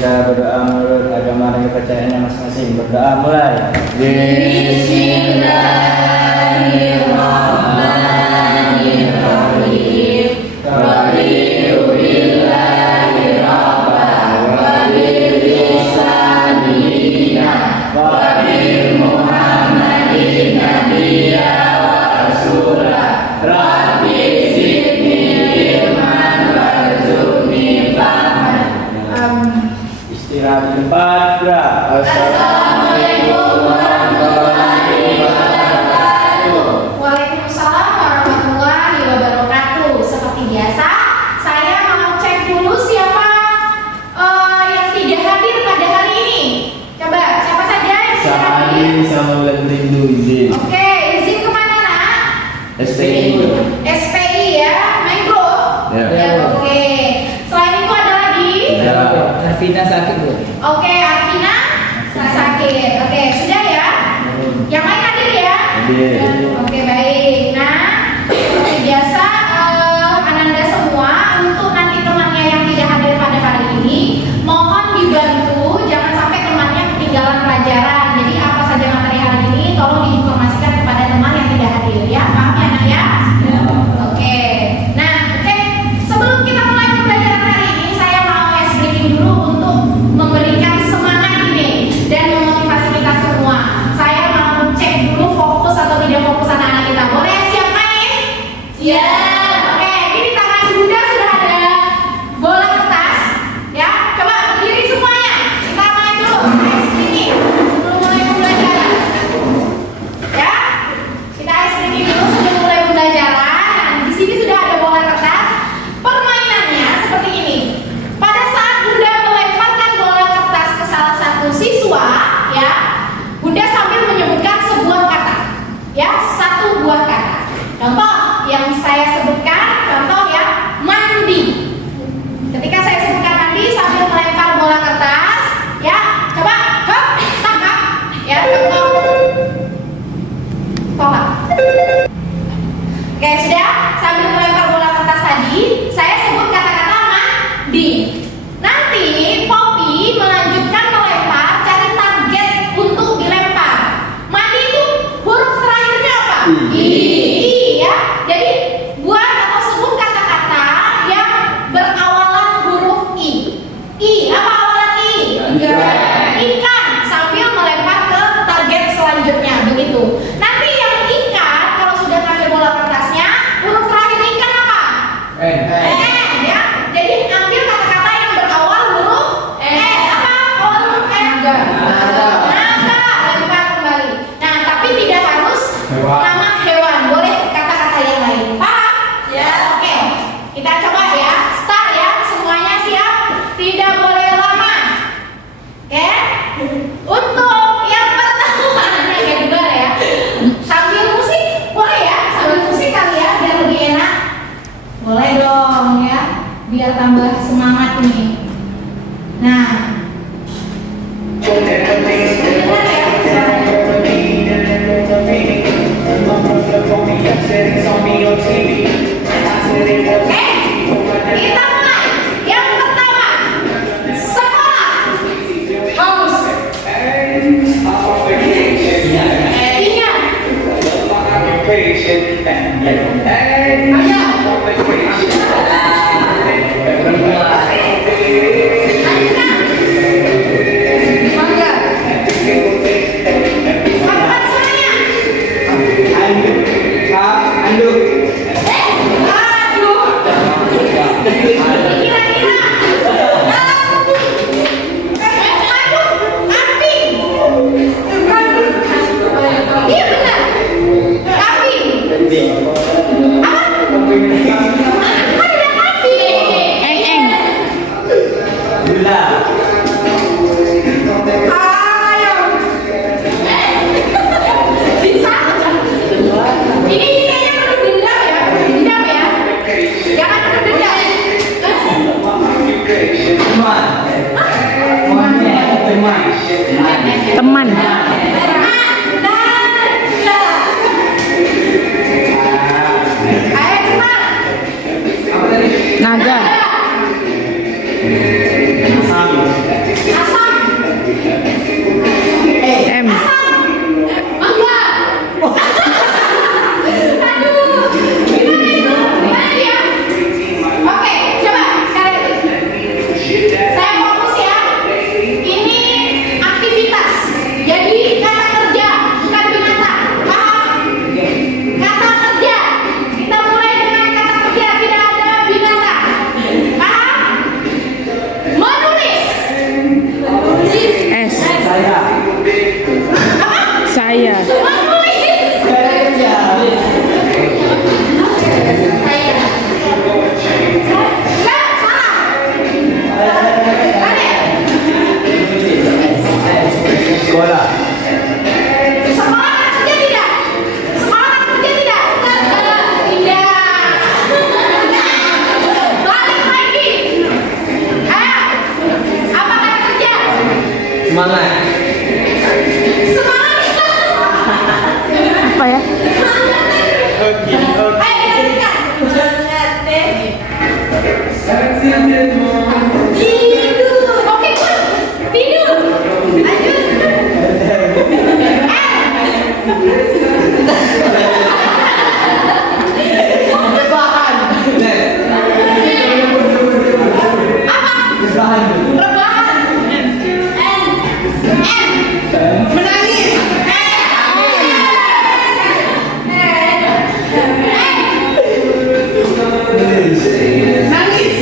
kita berdoa menurut agama dan kepercayaannya masing-masing. Berdoa mulai. Bismillahirrahmanirrahim. Istirahat di tempat, gerak. Assalamualaikum warahmatullahi wabarakatuh. Waalaikumsalam warahmatullahi wabarakatuh. Seperti biasa, saya mau cek dulu siapa yang tidak hadir pada hari ini. Coba, siapa saja yang tidak hadir? Sama Lenting dulu izin. Oke, izin kemana nak? SPI. SPI ya, mangrove. Ya. Oke. Selain itu ada lagi? Ya. Arvina sakit bu. Oke, Arvina sakit. Oke, sudah ya? Yang lain hadir ya? Hadir. Oke, baik. Nah, seperti biasa, Ananda semua untuk nanti temannya yang tidak hadir pada hari ini, mohon dibantu jangan sampai temannya ketinggalan pelajaran. Jadi apa saja materi hari ini, tolong diinformasikan kepada teman yang tidak hadir ya. Paham ya, Nak ya? Oke. Nah, sebelum kita mulai pembelajaran hari ini, saya mau ice breaking dulu untuk memberikan semangat ini dan memotivasi kita semua. Saya mau cek dulu fokus atau tidak fokus anak-anak kita. Boleh siap main? Iya. Oke, ini di tangan Bunda sudah ada bola kertas. Ya, coba berdiri semuanya. Kita main dulu ice breaking sebelum mulai pembelajaran. Ya, kita ice breaking dulu sebelum mulai pembelajaran. Nah, di sini sudah ada bola kertas. Permainannya seperti ini. Pada saat Bunda melemparkan bola kertas ke salah satu siswa, ya, Bunda sambil menyebutkan sebuah kata, ya, satu buah kata. Contoh yang saya sebutkan, contoh ya, mandi. Ketika saya sebutkan mandi sambil melempar bola kertas, ya, coba, hop, tangkap, ya, contoh, tolak. Oke, sudah. Sambil melempar bola kertas tadi, saya sebut kata-kata mandi. Nanti Poppy melanjutkan melempar, cari target untuk dilempar. Mandi itu huruf terakhirnya apa? I. Ya. Jadi buat atau sebut kata-kata yang berawalan huruf I. I, apa awalan I? Ikan. Sambil melempar ke target selanjutnya, begitu. Nanti yang ikan, kalau sudah ngambil bola kertasnya, huruf terakhir ikan apa? Ya. Jadi ambil kata-kata yang berawal huruf apa? Awal huruf Naga. Lempar kembali. Nah, tapi tidak harus nama hewan. Boleh kata-kata yang lain. Paham? Ya. Oke. Kita coba ya. Start ya. Semuanya siap? Tidak boleh lama. Oke? Untuk yang pertama, kayak juga ya. Sambil musik, boleh ya? Sambil musik kali ya, biar lebih enak. Boleh dong ya, biar tambah semangat nih. Nah, dengar ya. Kita mulai. Yang pertama, sekolah. Haus. Iya benar. Kambing. Apa? Ada kambing. Eng. Gula. Ayam. Bisa. Ini kayaknya perlu dendam ya. Dendam ya. Jangan perlu dendam. Teman. Naga. Semangat. Apa ya? Tidur. Oke, tidur. Rebahan. Menangis. Nangis.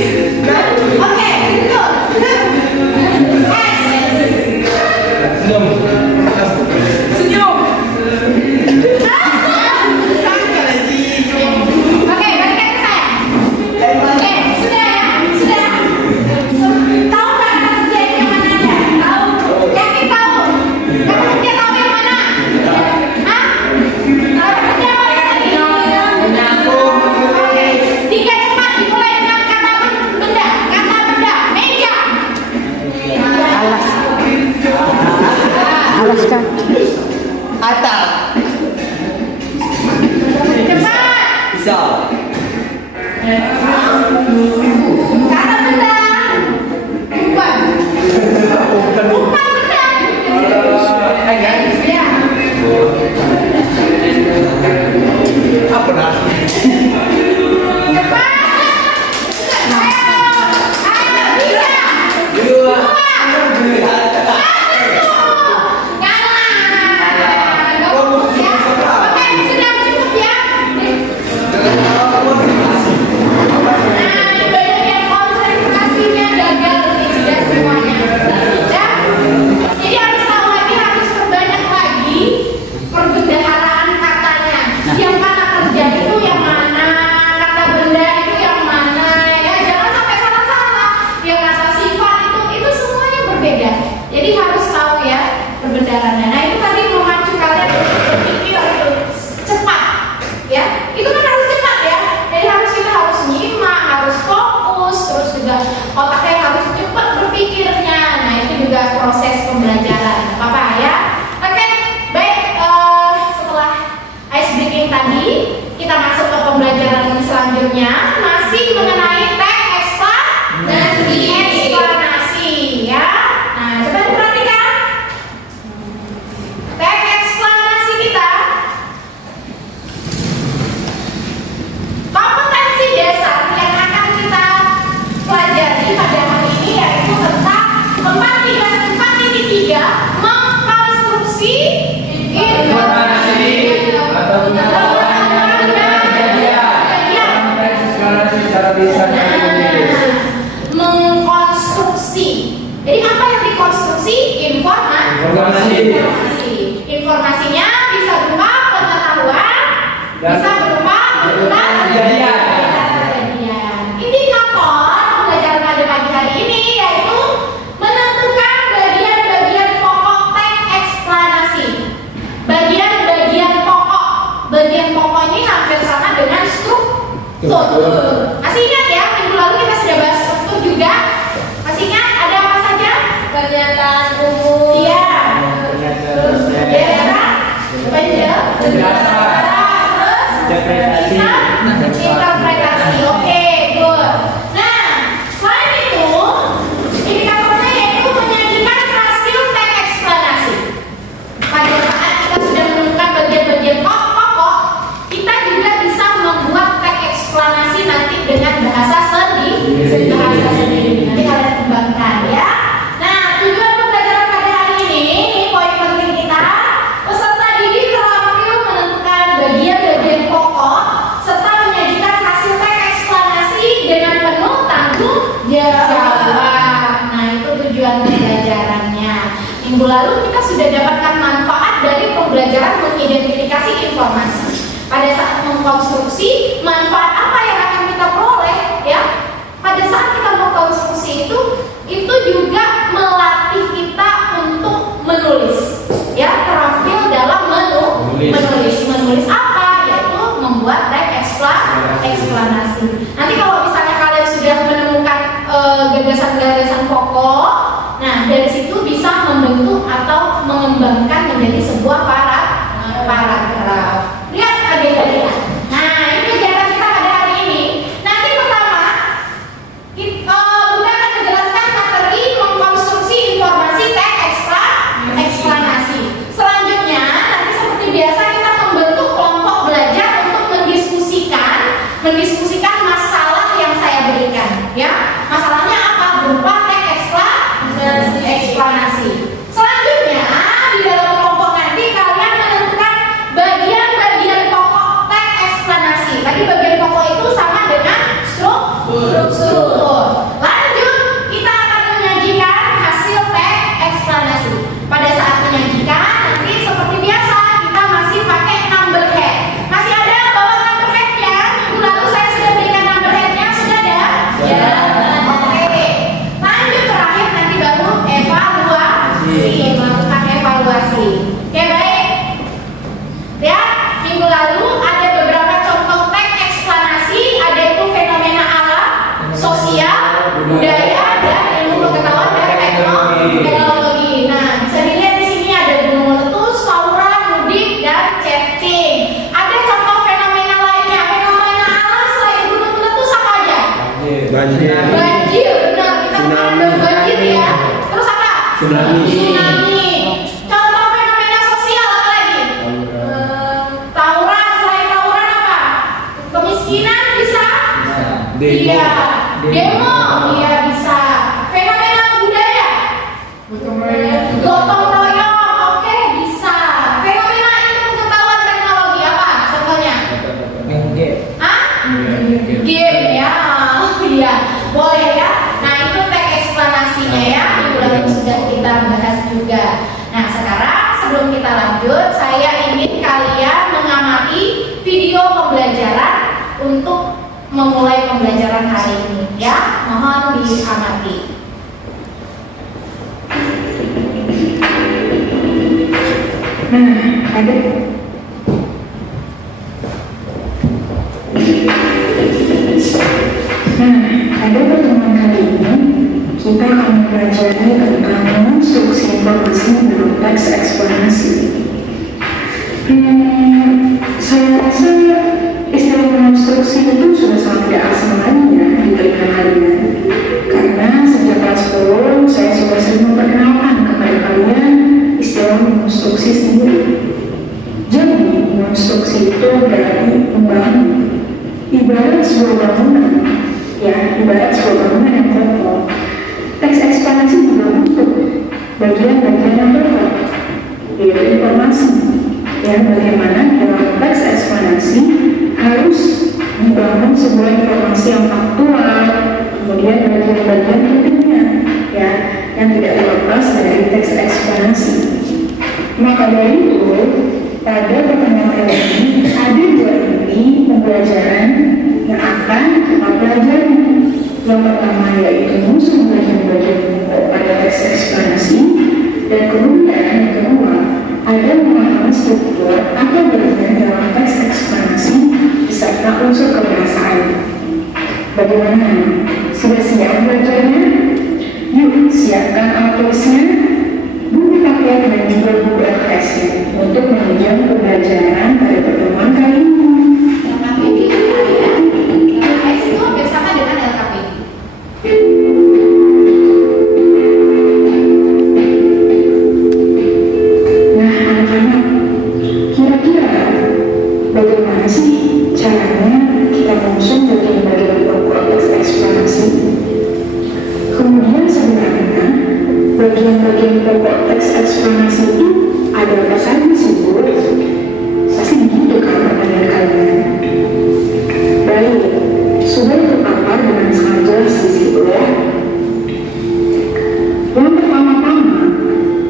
Oke, itu. Senyum. Oke, balikan ke saya. Oke, sudah ya? Sudah. Tahu nggak kata kerja yang mana aja? Tahu? Yakin tahu? Kata kerja tahu yang mana? Hah? Kata kerja apa yang tadi? Oke, 3 cepat dimulai dengan kata benda. Kata benda, meja. Alas. Alas kan? Atap. Cepat. Pisau. Kata benda. Bukan. Bukan benda. Ya. Apa dah? Cepat. Ayo, 3. Dua. Jadi harus tahu ya perbendaharanya. Nah itu tadi memacu kalian untuk berpikir cepat, ya. Itu kan harus cepat ya. Jadi kita harus nyimak, harus fokus, terus juga otaknya harus cepat berpikirnya. Nah itu juga proses pembelajaran, apa ya? Oke, baik. Setelah ice breaking tadi, kita masuk ke pembelajaran selanjutnya, masih mengenai teks eksplanasi, ya. Nah, coba diperhatikan. Teks eksplanasi kita. Kompetensi dasar yang akan kita pelajari pada hari ini yaitu tentang 4.3 mengkonstruksi informasi atau mengkonstruksi. Jadi apa yang dikonstruksi? Informasi. Informasinya bisa berupa pengetahuan, bisa berupa kejadian. Indikator pembelajaran pada pagi hari ini yaitu menentukan bagian-bagian pokok teks eksplanasi. Bagian-bagian pokok. Bagian pokok ini hampir sama dengan struktur. Masih ingat ya? Minggu lalu kita sudah bahas struktur juga. Masih ingat ada apa saja? Pernyataan umum. Iya. Terus interpretasi. Oke, good. Nah, selain itu, indikatornya yaitu menyajikan hasil teks eksplanasi. Pada saat kita sudah menemukan bagian-bagian pokok, kita juga bisa membuat teks eksplanasi nanti dengan bahasa sendiri. Nanti kalian kembangkan ya. Nah, tujuan pembelajaran pada hari ini poin penting kita, peserta didik terampil menentukan bagian-bagian pokok serta menyajikan hasil teks eksplanasi dengan penuh tanggung jawab. Nah, itu tujuan pembelajarannya. Minggu lalu kita sudah dapatkan manfaat dari pembelajaran mengidentifikasi informasi. Pada saat mengkonstruksi, manfaat apa yang akan kita peroleh ya? Pada saat kita mengkonstruksi itu juga melatih kita untuk menulis, ya, terampil dalam menulis apa? Yaitu membuat teks eksplanasi. Nanti kalau misalnya kalian sudah menemukan gagasan-gagasan pokok, nah dari situ bisa membentuk masing-masing melakukan evaluasi. Oke, baik. Ya, minggu lalu ada beberapa contoh teks eksplanasi, ada itu fenomena alam, sosial, budaya, dan ilmu pengetahuan dan teknologi. Nah, bisa dilihat di sini ada gunung meletus, tawuran, mudik, dan chatting. Ada contoh fenomena lainnya. Fenomena alam selain gunung meletus apa aja? Banjir. Banjir, benar. Kita ada banjir ya. Terus apa? Tsunami. Contoh fenomena sosial apa lagi? Tawuran. Selain tawuran apa? Kemiskinan bisa? Iya. Demo. Iya bisa. Fenomena budaya? Gotong royong. Oke, bisa. Fenomena ilmu pengetahuan teknologi apa? Contohnya? Hah? Game ya. Iya, boleh ya. Nah, itu teks eksplanasinya ya. Minggu lalu sudah kita bahas juga. Nah, sekarang sebelum kita lanjut, saya ingin kalian mengamati video pembelajaran untuk memulai pembelajaran hari ini ya. Mohon diamati. Ada pada pertemuan kali ini kita akan mempelajari tentang konstruksi informasi dalam teks eksplanasi. Saya rasa istilah konstruksi itu sudah sangat tidak asing lagi ya di telinga kalian, karena sejak kelas 10 saya sudah sering memperkenalkan kepada kalian istilah konstruksi sendiri. Jadi konstruksi itu berarti membangun, ibarat sebuah bangunan. Ya, ibarat sebuah bangunan yang kokoh. Teks eksplanasi juga untuk bagian-bagian yang pokok, yaitu informasi. Ya, bagaimana dalam teks eksplanasi harus dibangun sebuah informasi yang faktual, kemudian bagian-bagian pentingnya, ya, yang tidak terlepas dari teks eksplanasi. Maka dari itu, pada pertemuan kali ini ada dua inti pembelajaran yang akan kita pelajari. Yang pertama yaitu musuh bagian-bagian pokok pada teks eksplanasi, dan kemudian yang kedua ada memahami struktur atau bagian dalam teks eksplanasi beserta unsur kebahasaan. Bagaimana? Sudah siap belajarnya? Yuk siapkan alat-alatnya, buku paket dan juga buku LKS-nya untuk menunjang pembelajaran pada pertemuan kali ini. LKS itu hampir sama dengan LKPD. Nah, anak-anak, kira-kira bagaimana sih caranya kita menyusun bagian-bagian pokok teks eksplanasi? Kemudian sebenarnya bagian-bagian pokok teks eksplanasi itu ada apa saja sih, Bu? Pasti begitu kan pertanyaan kalian? Baik, sudah terpapar dengan sangat jelas di situ ya. Yang pertama-tama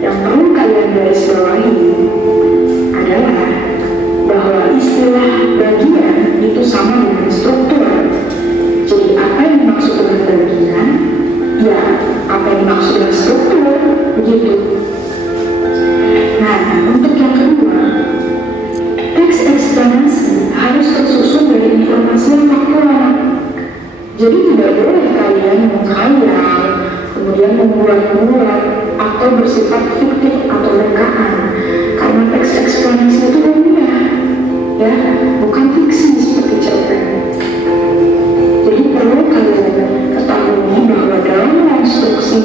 yang perlu kalian garis bawahi adalah bahwa istilah bagian itu sama dengan struktur. Jadi apa yang dimaksud dengan bagian? Ya, apa yang dimaksud dengan struktur? Begitu. Nah, untuk yang kedua, teks eksplanasi harus tersusun dari informasi yang faktual. Jadi tidak boleh kalian mengkhayal, kemudian membuat-buat atau bersifat fiktif atau rekaan, karena teks eksplanasi itu ilmiah, ya, bukan fiksi seperti cerpen. Jadi perlu kalian ketahui bahwa dalam konstruksi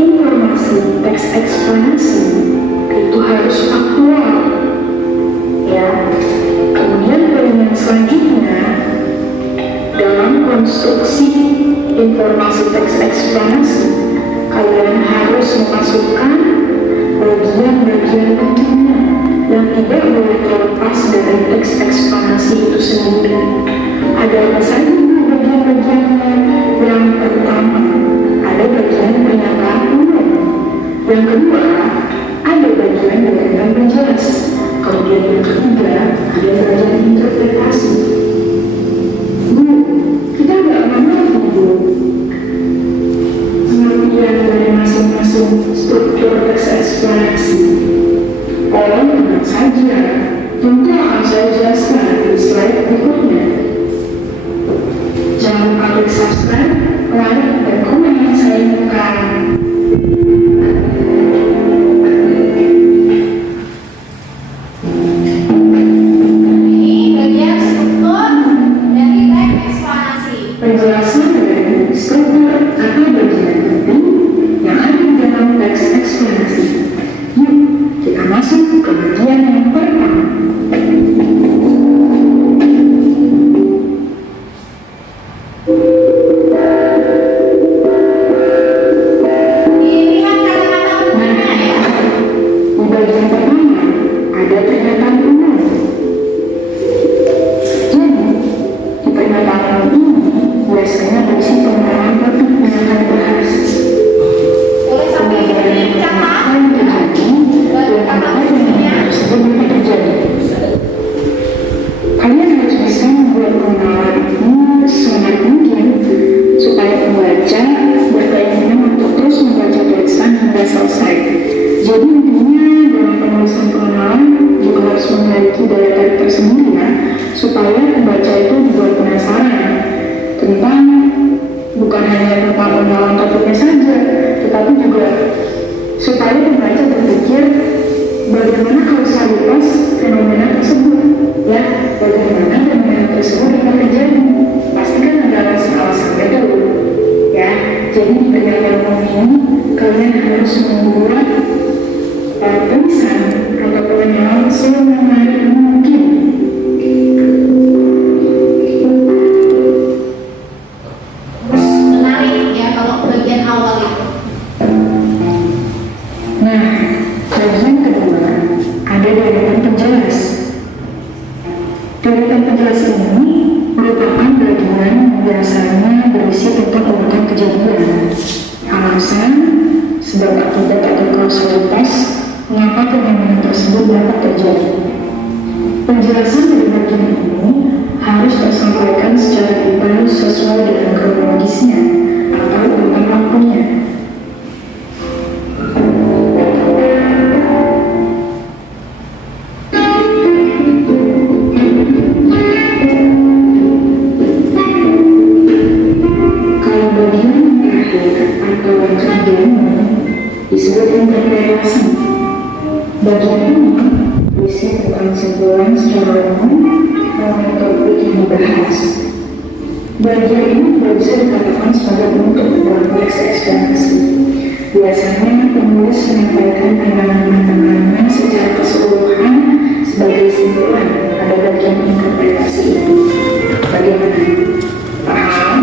informasi teks eksplanasi itu harus faktual, ya. Kemudian poin yang selanjutnya, dalam konstruksi informasi teks eksplanasi kalian harus memasukkan bagian-bagian pentingnya yang tidak boleh terlepas dari teks eksplanasi itu sendiri. Ada apa saja bagian-bagiannya? Yang pertama, ada bagian pernyataan umum. Yang kedua, ada bagian yang menjelas. Kemudian yang ketiga, ada bagian interpretasi. Bu, kita nggak mengerti, Bu, pengertian dari masing-masing struktur teks eksplanasi. Kalau tenang saja, tentu akan saya jelaskan di slide berikutnya. Jangan lupa klik subscribe, like, dan komen yang saya inginkan. Ini bagian struktur dari teks eksplanasi. Penjelasan dari struktur atau bagian penting yang ada di dalam teks eksplanasi. Yuk, kita masuk ke bagian yang pertama. Dilihat kata-kata umumnya ya. Di bagian pertama ada pernyataan umum. Jadi, di pernyataan umum ini biasanya berisi pengenalan topik yang akan dibahas. Boleh sampai dicatat Apa yang terjadi dan kenapa pernyataan tersebut dapat terjadi. Kalian harus bisa membuat pengenalan ini semenarik mungkin supaya pembaca berkeinginan untuk terus membaca tulisan hingga selesai. Jadi intinya dalam penulisan pengenalan juga harus memiliki daya tarik tersendiri ya, supaya pembaca itu dibuat penasaran tentang bukan hanya tentang pengenalan topiknya saja, tetapi juga supaya pembaca berpikir bagaimana kausalitas fenomena tersebut, ya, bagaimana fenomena tersebut dapat terjadi. Pastikan ada alasan-alasannya dulu, ya. Jadi di pernyataan umum ini kalian harus membuat tulisan atau pengenalan semenarik mungkin. menarik ya kalau bagian awal itu. Nah, bagian kedua ada deretan penjelas. Deretan penjelas ini merupakan bagian yang biasanya berisi tentang urutan kejadian, alasan, sebab akibat atau kausalitas mengapa fenomena tersebut dapat terjadi. Penjelasan dari bagian ini harus tersampaikan secara detail sesuai dengan kronologisnya atau urutan waktunya. Kalau bagian yang terakhir atau yang kedua disebut interpretasi. Bagian ini berisi tentang kesimpulan secara umum mengenai topik yang dibahas. Bagian ini tidak bisa dikatakan sebagai bentuk dalam teks eksplanasi. Biasanya penulis menyampaikan pandangan-pandangannya secara keseluruhan sebagai kesimpulan pada bagian interpretasi itu. Bagaimana? Paham?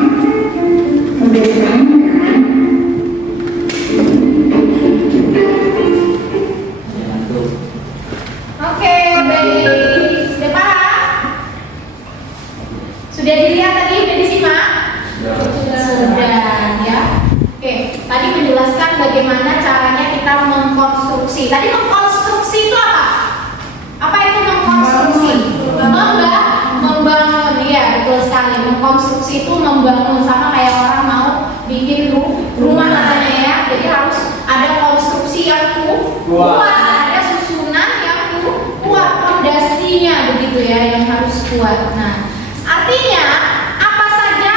Mudah dipahami kan? Oke, baik. Sudah paham? Sudah dilihat tadi, sudah disimak? Sudah, ya. Oke, tadi menjelaskan bagaimana caranya kita mengkonstruksi. Tadi mengkonstruksi itu apa? Apa itu mengkonstruksi? Membangun, ya betul sekali. Mengkonstruksi itu membangun, sama kayak orang mau bikin rumah katanya ya. Jadi harus ada konstruksi yang kuat, ada susunan yang kuat, fondasinya begitu ya, yang harus kuat. Nah, artinya apa saja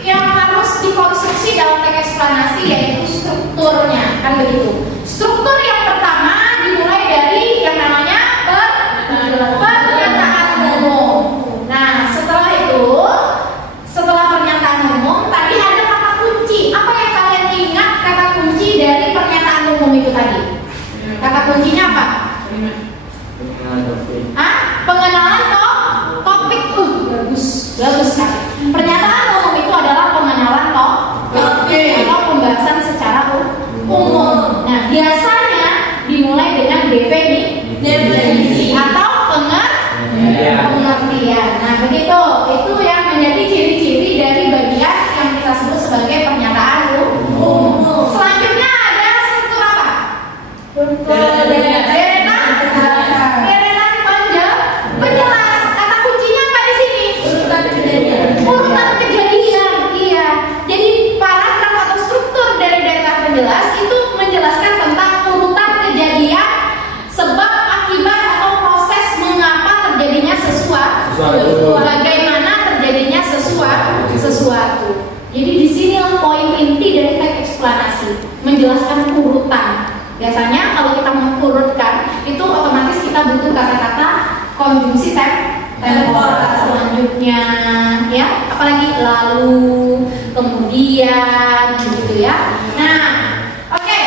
yang harus dikonstruksi dalam teks eksplanasi, yaitu strukturnya, kan begitu. Struktur yang pertama dimulai dari yang namanya pernyataan umum. Nah, setelah itu, setelah pernyataan umum, tadi ada kata kunci. Apa yang kalian ingat kata kunci dari pernyataan umum itu tadi? Kata kuncinya apa? Pengenalan topik. Bagus sekali. Pernyataan umum itu adalah pengenalan topik atau pembahasan secara umum. Nah, biasanya dimulai dengan definisi atau pengertian. Nah, begitu. Itu yang menjadi ciri-ciri dari bagian yang kita sebut sebagai pernyataan umum. Selanjutnya ada struktur apa? Deretan penjelas. Kata kuncinya apa di sini? Urutan kejadian. Iya. Jadi paragraf atau struktur dari deretan penjelas itu menjelaskan tentang urutan kejadian. kita mengurutkan, itu otomatis kita butuh kata-kata konjungsi temporal selanjutnya, ya, apalagi lalu, kemudian, gitu ya. Nah, oke,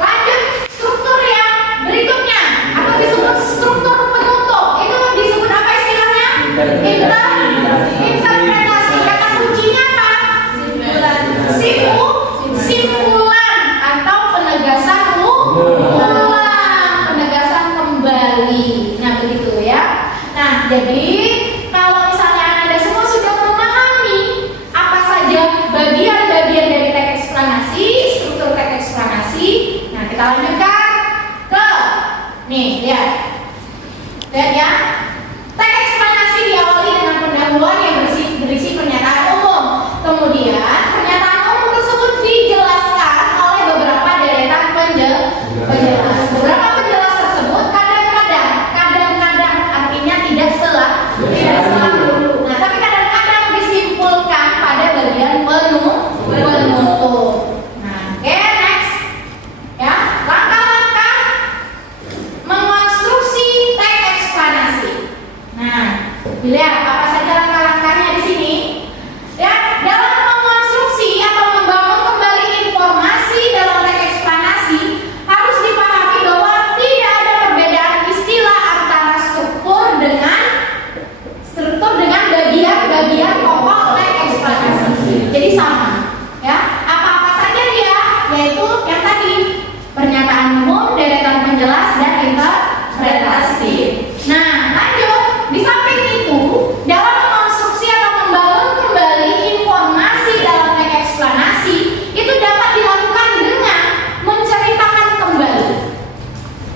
lanjut struktur yang berikutnya, atau disebut struktur penutup. Itu disebut apa istilahnya? Interpretasi. Kata kuncinya apa? Simpulan atau penegasan ulang, penegasan kembali. Nah, begitu ya. Nah, jadi kalau misalnya Anda semua sudah memahami apa saja bagian-bagian dari teks eksplanasi, struktur teks eksplanasi, nah kita lanjutkan ke nih, lihat. Lihat ya. Teks eksplanasi diawali dengan pendahuluan yang berisi pernyataan umum. Kemudian pernyataan umum tersebut dijelaskan oleh beberapa deretan penjelas. Beberapa penjelas tersebut kadang-kadang artinya tidak selalu. Nah, tapi kadang-kadang disimpulkan pada bagian penutup. Nah, oke, next. Ya, langkah-langkah mengonstruksi teks eksplanasi. Nah, dilihat apa saja langkah-langkahnya di sini. Ya, dalam mengonstruksi atau membangun kembali informasi dalam teks eksplanasi harus dipahami bahwa tidak ada perbedaan istilah antara struktur dengan bagian-bagian pokok teks eksplanasi. Jadi sama, ya. Apa-apa saja dia, yaitu yang tadi pernyataan umum, deretan penjelas, dan interpretasi. Nah, lanjut. Di samping itu, dalam mengonstruksi atau membangun kembali informasi dalam teks eksplanasi itu dapat dilakukan dengan menceritakan kembali,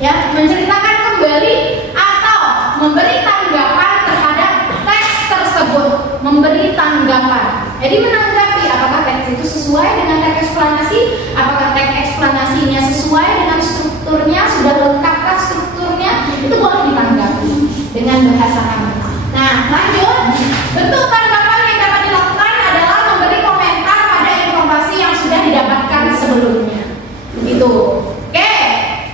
ya, menceritakan kembali atau memberi tanggapan terhadap teks tersebut, memberi tanggapan. Jadi menanggapi apakah teks itu sesuai dengan teks eksplanasi, apakah teks eksplanasinya sesuai dengan strukturnya, sudah lengkapkah strukturnya, itu boleh ditanggapi dengan bahasa kami. Nah, lanjut. Bentuk tanggapan yang dapat dilakukan adalah memberi komentar pada informasi yang sudah didapatkan sebelumnya. Begitu. Oke.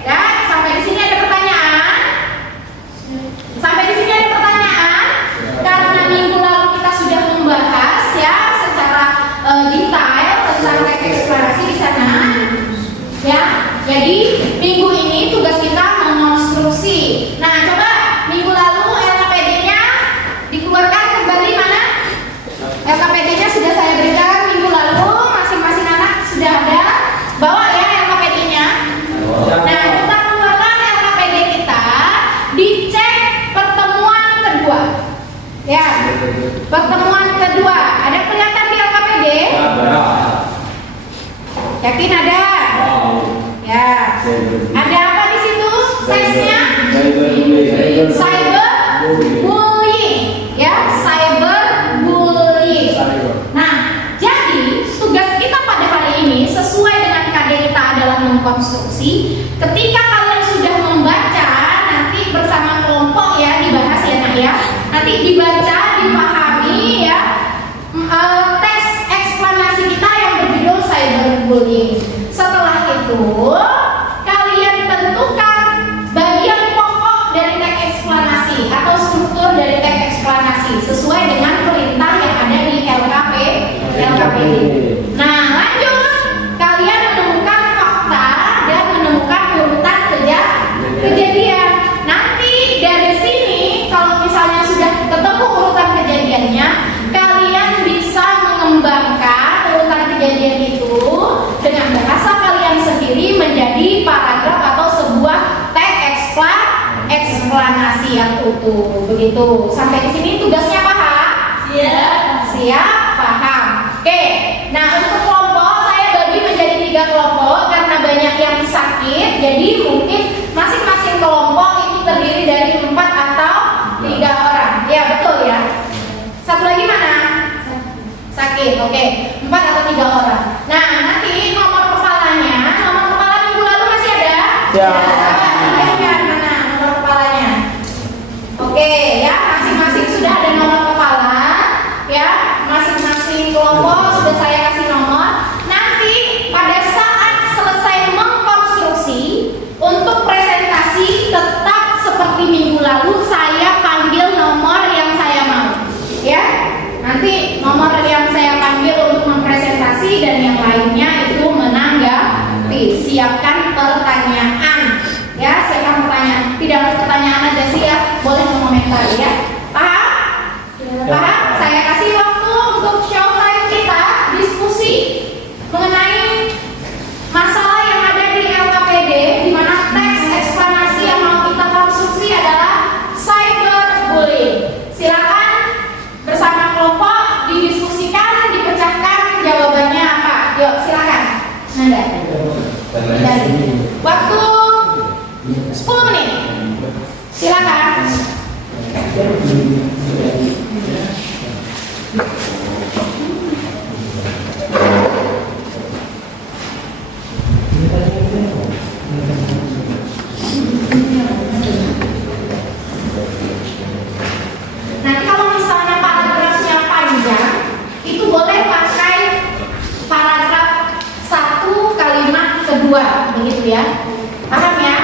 Ya, sampai di sini ada pertanyaan? Sampai di sini ada pertanyaan? Karena minggu lalu kita sudah membahas ya secara detail tentang teks eksplanasi di sana. Ya. Jadi minggu ini tugas kita mengonstruksi. Nah, coba minggu lalu LKPD-nya dikeluarkan kembali mana? LKPD-nya sudah saya berikan minggu lalu, masing-masing anak sudah ada. Bawa ya LKPD-nya. Nah, kita keluarkan LKPD kita, dicek pertemuan kedua. Ya, pertemuan kedua. Ada kelihatan di LKPD? Yakin ada? Ya. Ada apa di situ? Teksnya? Cyberbullying. Ya, cyberbullying. Nah, jadi tugas kita pada hari ini sesuai dengan KD kita adalah mengkonstruksi. Ketika kalian sudah membaca, nanti bersama kelompok ya dibahas ya Nak ya. Nanti dibaca, dipahami ya. Teks eksplanasi kita yang berjudul cyberbullying. Setelah itu, kalian tentukan bagian pokok dari teks eksplanasi atau struktur dari teks eksplanasi sesuai dengan perintah yang ada di LKPD. Nah, lanjut. Kalian menemukan fakta dan menemukan urutan kejadian. Nanti dari sini, kalau misalnya sudah ketemu urutan kejadiannya, kalian bisa mengembangkan urutan kejadian itu dengan bahasa kalian sendiri menjadi paragraf atau sebuah teks eksplanasi yang utuh. Begitu. Sampai di sini tugasnya paham? Siap, paham. Oke. Nah, untuk kelompok saya bagi menjadi 3 kelompok karena banyak yang sakit. Jadi mungkin masing-masing kelompok itu terdiri dari 4 atau 3 orang. Ya, betul ya. Satu lagi mana? Sakit. Oke. 4 atau 3 orang. Nah, nanti nomor kepalanya, nomor kepala minggu lalu masih ada? Ya. Lihat mana nomor kepalanya? Oke, ya, masing-masing sudah ada nomor kepala, ya, masing-masing kelompok sudah saya kasih nomor. Nanti pada saat selesai mengkonstruksi untuk Nanti kalau misalnya paragrafnya panjang, itu boleh pakai paragraf 1 kalimat kedua, begitu ya. Paham ya?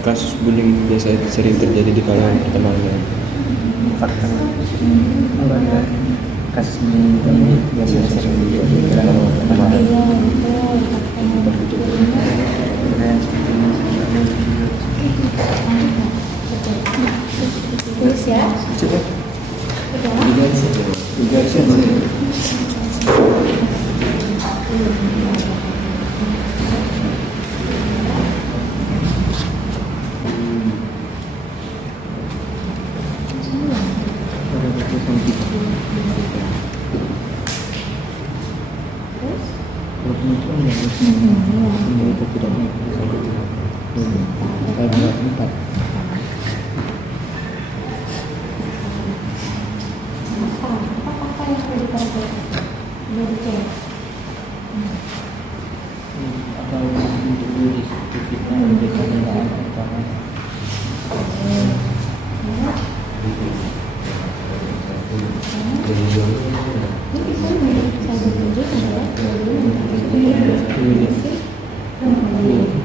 Kasus bullying biasa sering terjadi di kalangan pertemanan. Fakta. Kasus ini biasanya sering terjadi di kalangan pertemanan. Terus ya.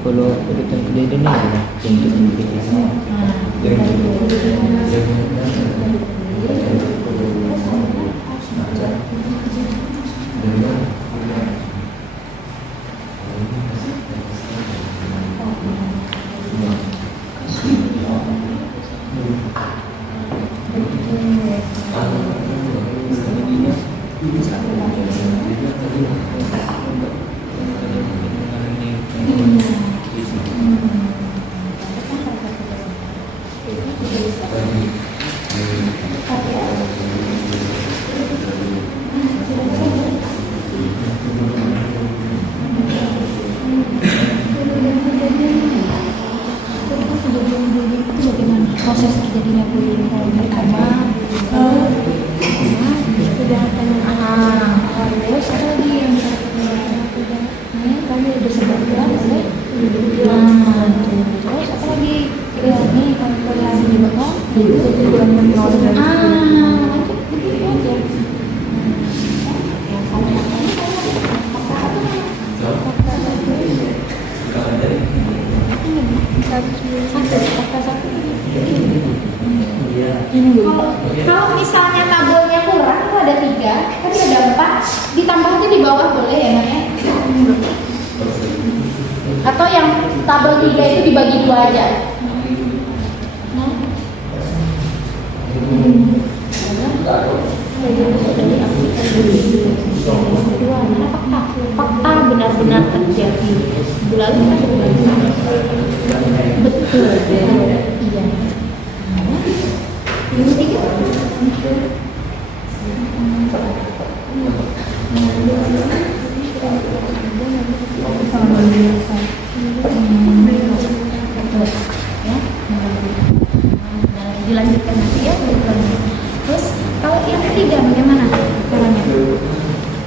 Kalau urutan kejadian ini adalah proses terjadinya bullying kalau pertama kejahatan terus apa lagi yang kami udah sebutkan terus apa lagi ya nih Kalau misalnya tabelnya kurang itu ada 3, tadi ada 4, ditambah aja di bawah boleh ya Mak ya? Atau yang tabel 3 itu dibagi 2 aja. Fakta benar-benar terjadi. Bulan betul. Iya. Ini 3. Dilanjutkan nanti ya. Terus kalau yang ketiga bagaimana caranya?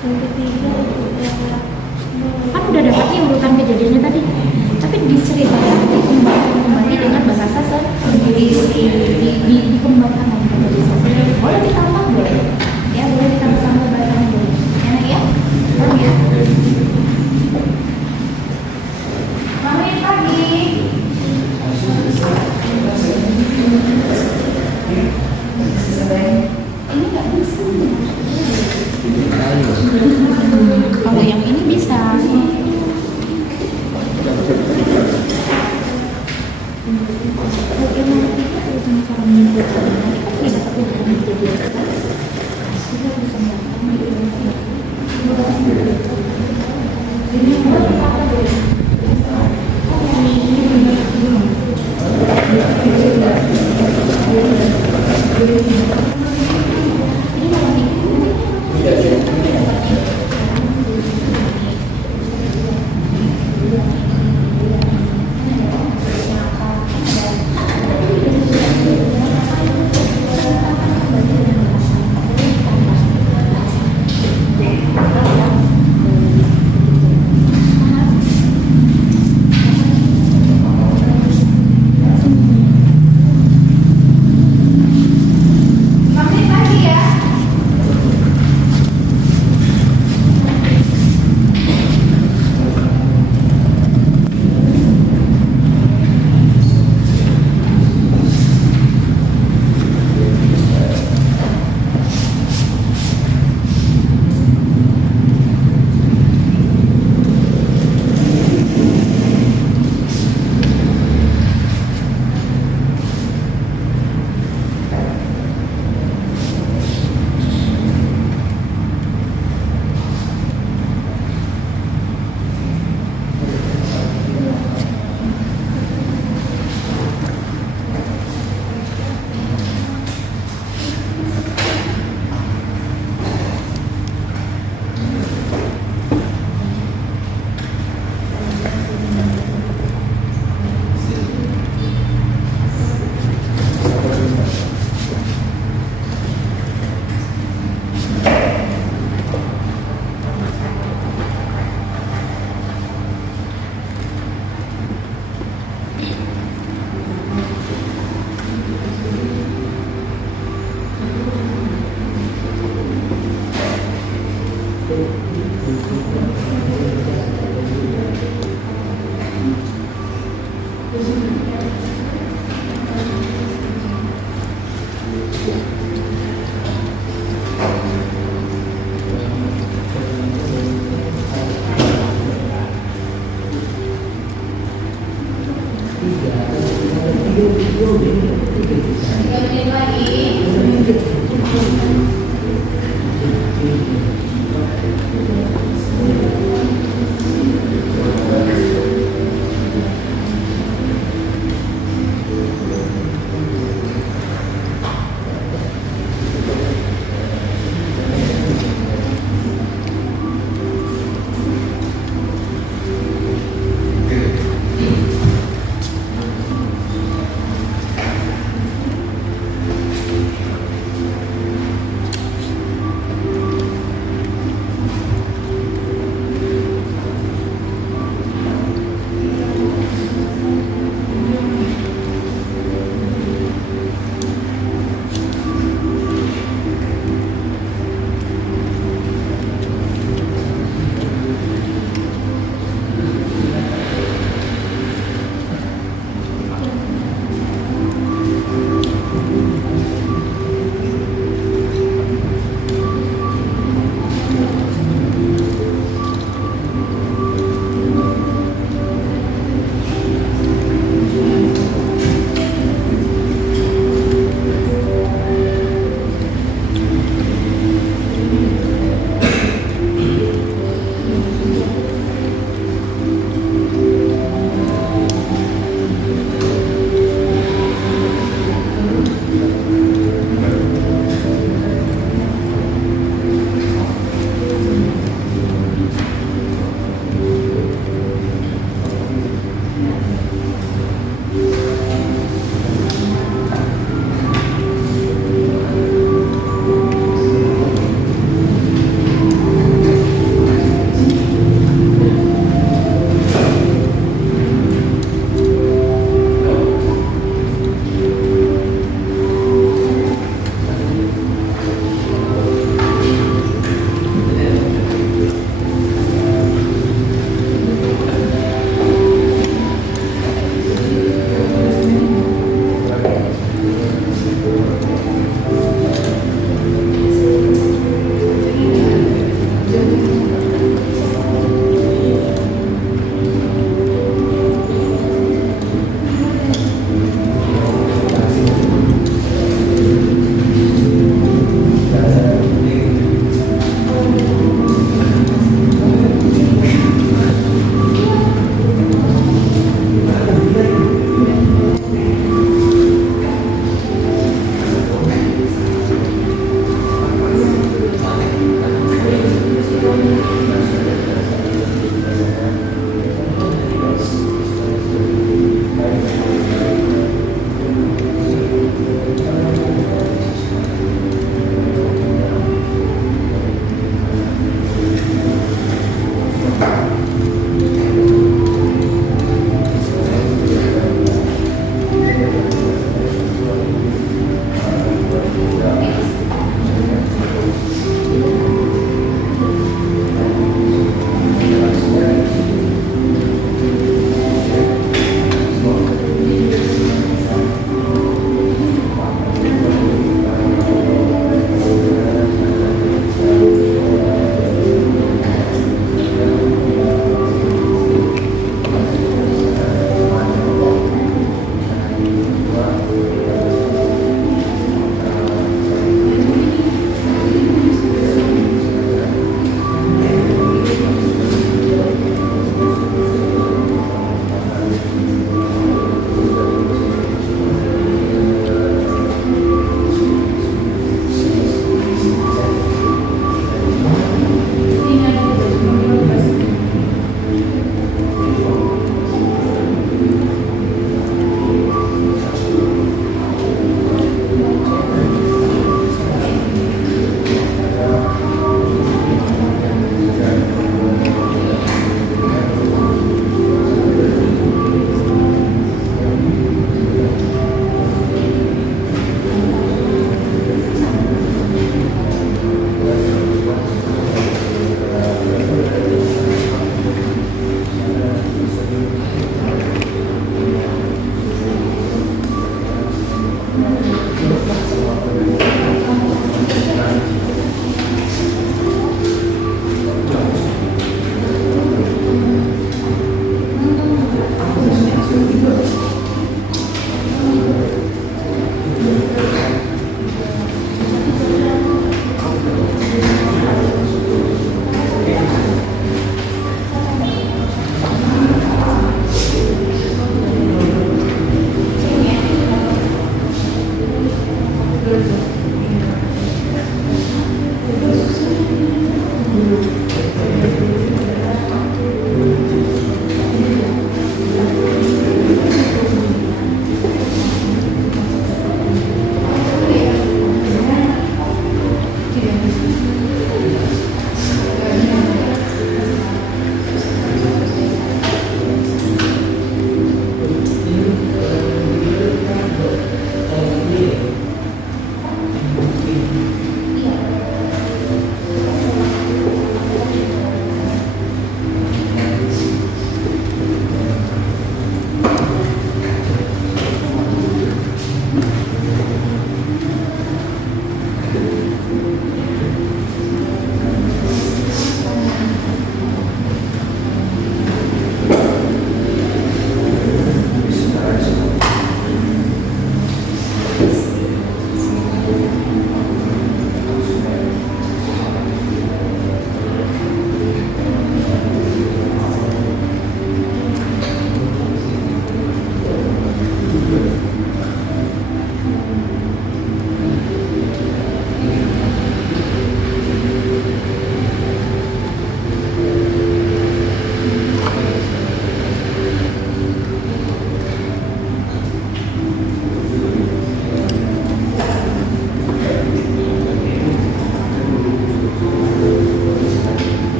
Yang ketiga kan udah dapat nih urutan kejadiannya tadi, tapi diceritakan kembali dengan bahasa dikembangkan menjadi sastra. Boleh ditambah boleh, ya boleh ditambah bahasanya boleh. Enak ya? Paham ya? Selamat pagi. Ini nggak bisa. Kalau yang ini bisa.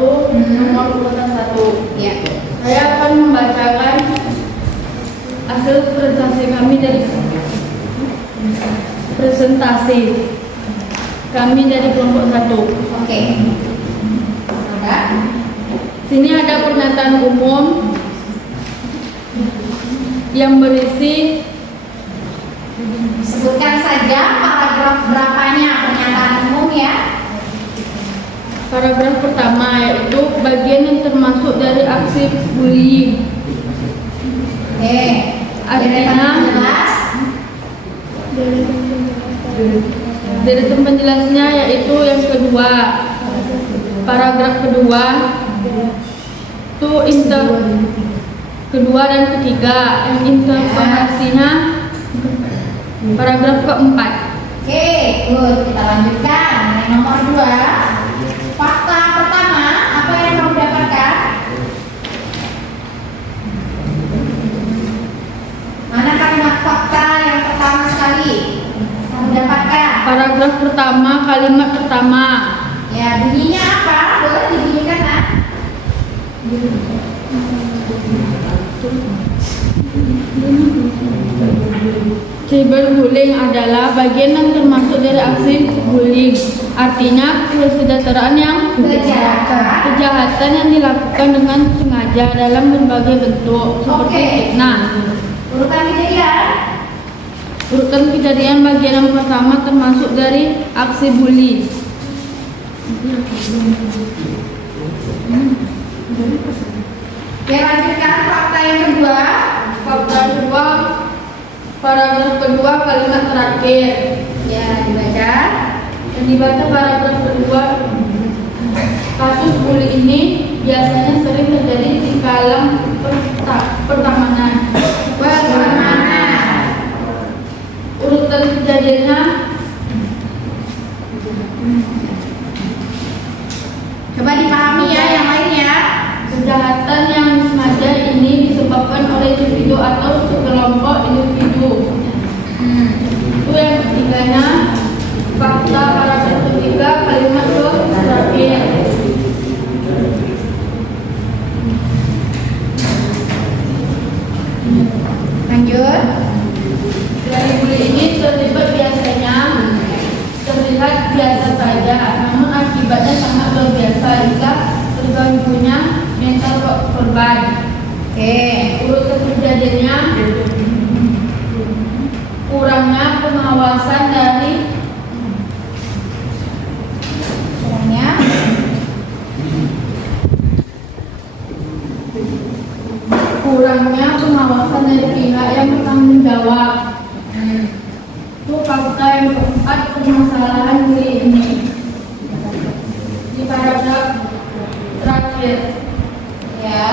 nomor urutan 1. Ya. Saya akan membacakan hasil presentasi kami dari kelompok 1. Oke. Ada. Sini ada pernyataan umum yang berisi, Sebutkan saja paragraf berapanya pernyataan umum ya. paragraf pertama yaitu bagian yang termasuk dari aksi bullying. Oke. Artinya, Jelas. deretan penjelasnya yaitu yang kedua. Paragraf kedua itu kedua dan ketiga, yang interpretasinya paragraf keempat. Oke, good. Kita lanjutkan. Yang nomor 2. Fakta pertama, apa yang kamu dapatkan? Mana kalimat fakta yang pertama sekali kamu dapatkan? Paragraf pertama, kalimat pertama. Ya, bunyinya apa? Boleh dibunyikan, Nak? Cyberbullying adalah bagian yang termasuk dari aksi bullying. Artinya kesejahteraan yang kejahatan yang dilakukan dengan sengaja dalam berbagai bentuk seperti Oke. fitnah. Urutan kejadian. Urutan kejadian bagian yang pertama termasuk dari aksi bully. Oke, lanjutkan fakta yang kedua. Fakta kedua, paragraf kedua, kalimat terakhir. Ya, dibaca. Yang dibaca paragraf kedua, kasus bully ini biasanya sering terjadi di kalangan pertemanan. Pertemanan. Urutan kejadiannya, Coba dipahami ya yang lainnya. kejahatan yang sengaja ini disebabkan oleh individu atau sekelompok individu. Itu yang ketiganya, fakta paragraf ketiga, kalimat terakhir. Lanjut. Dari bully ini terlibat biasanya terlihat biasa saja, namun akibatnya sangat luar biasa jika terganggunya mental korban. Oke. Urutan kejadiannya, kurangnya pengawasan dari Caranya. pihak yang bertanggung jawab. Itu fakta yang keempat, permasalahan bully ini. Di paragraf terakhir, Ya.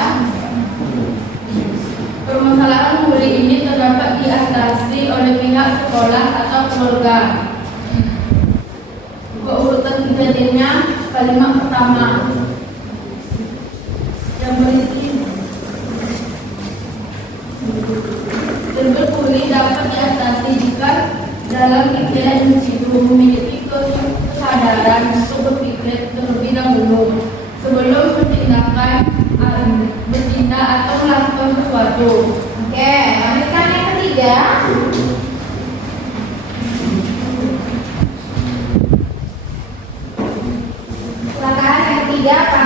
permasalahan bully ini terdapat diatasi oleh pihak sekolah atau keluarga. Urutan kejadiannya, kalimat pertama yang berisi cyberbully dapat diatasi jika dalam pikiran individu memiliki kesadaran untuk berpikir terlebih dahulu sebelum bertindak atau melakukan sesuatu. Oke, lanjutkan yang ketiga. Silakan yang ketiga apa?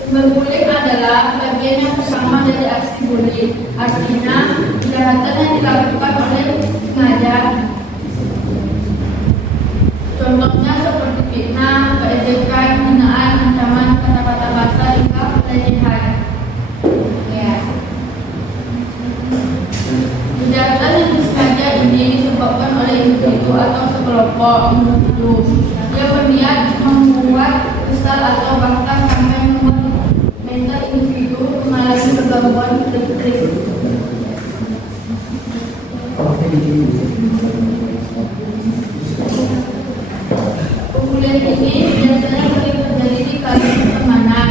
Cyberbullying adalah bagian yang pertama dari aksi bullying. Artinya, kejahatan yang dilakukan oleh sengaja. Contohnya seperti fitnah, keejekan, hinaan, ancaman, kata-kata kasar, hingga pelecehan. Ya. Kejahatan yang disengaja ini disebabkan oleh individu atau sekelompok individu yang berniat membuat kesal atau bahkan sampai membuat mental individu mengalami kegangguan listrik. Pembulian ini biasanya sering terjadi di kalangan pertemanan.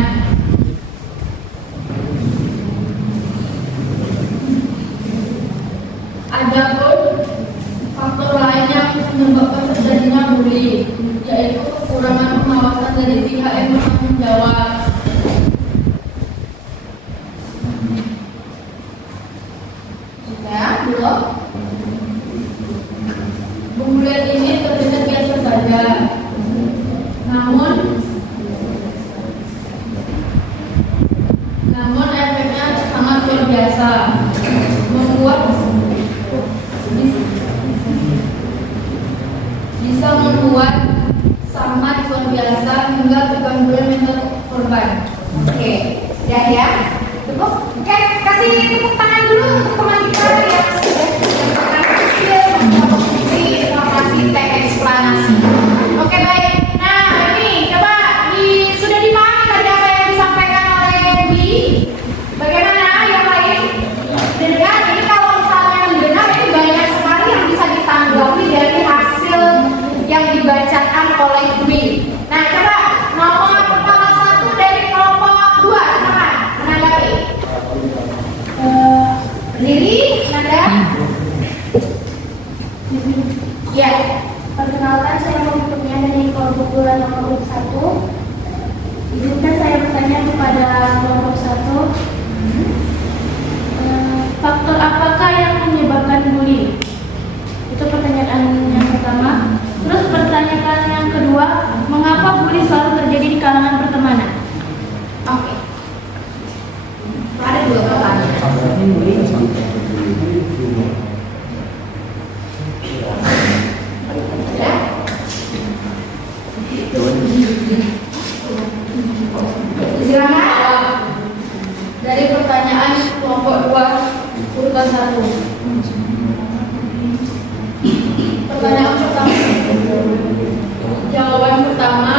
Adapun faktor lain yang menyebabkan terjadinya bully, yaitu kekurangan pengawasan dari pihak yang bertanggung jawab. Ya, belum. Pembulian ini terlihat biasa saja, namun efeknya sangat luar biasa, bisa membuat sangat luar biasa hingga kegangguan mental korban. Oke, ya. Tepuk. Oke, kasih tepuk tangan dulu untuk teman kita yang sudah mendapatkan hasil komposisi informasi teks eksplanasi. Oke, baik. Nah, ini coba sudah dipahami tadi apa yang disampaikan oleh Bi. Bagaimana yang lain? Dengar, ini kalau misalnya mendengar ini banyak sekali yang bisa ditanggapi dari hasil yang dibacakan oleh Bi. Nah, coba nomor kepala 1 dari kelompok 2, silakan menanggapi. Lili, Nanda. Ya. Perkenalkan, saya pengikutnya dari kelompok 2 nomor 1. Izinkan saya bertanya kepada kelompok 1. Faktor apakah yang menyebabkan bullying? Itu pertanyaan yang pertama. Terus pertanyaan yang kedua, mengapa bully selalu terjadi di kalangan pertemanan? Oke. Ada 2 pertanyaan. Ya. Silakan. Dari pertanyaan kelompok 2 urutan 1. Pertanyaan pertama, jawaban pertama,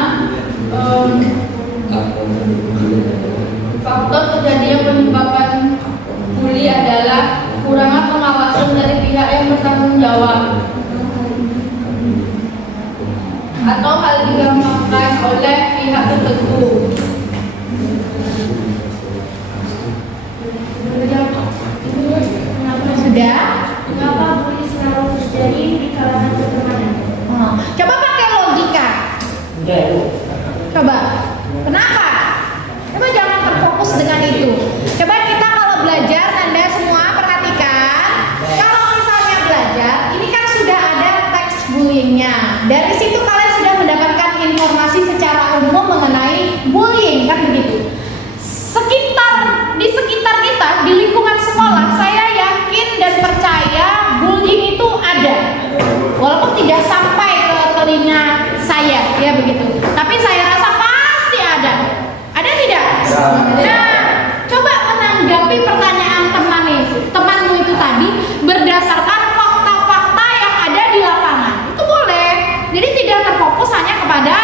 faktor terjadinya penyebabkan bully adalah kurangnya pengawasan dari pihak yang bertanggung jawab atau hal digampangkan oleh pihak tertentu. Sudah? Mengapa bully selalu terjadi di kalangan pertemanan? Coba pakai logika. Coba. Kenapa? Coba jangan terfokus dengan itu. Coba kita kalau belajar, Anda semua perhatikan. Kalau misalnya belajar, ini kan sudah ada teks bullyingnya. Dari situ kalian sudah mendapatkan informasi secara umum mengenai bullying, kan begitu. Di sekitar kita, di lingkungan sekolah, saya yakin dan percaya bullying itu ada. Walaupun tidak sampai ke telinga saya, ya begitu. Tapi saya rasa pasti ada. Ada tidak? Nah, coba menanggapi pertanyaan temanmu itu tadi berdasarkan fakta-fakta yang ada di lapangan. Itu boleh. Jadi tidak terfokus hanya kepada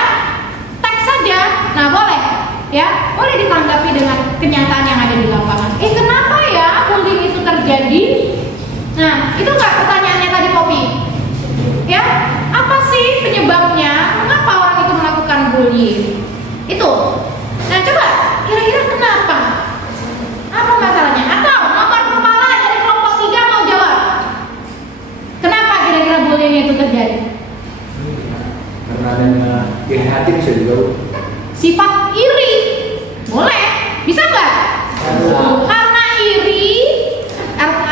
teks saja. Nah, boleh. Ya, boleh ditanggapi dengan kenyataan yang ada di lapangan. Kenapa ya bullying itu terjadi? Nah, itu enggak pertanyaannya tadi, Poppy? Ya, apa sih penyebabnya? Mengapa orang itu melakukan bullying? Itu. Nah, coba kira-kira kenapa? Apa masalahnya? Atau nomor kepala dari kelompok 3 mau jawab? Kenapa kira-kira bullying itu terjadi? Karena adanya iri hati bisa juga. Sifat iri. Boleh. Bisa nggak? Karena iri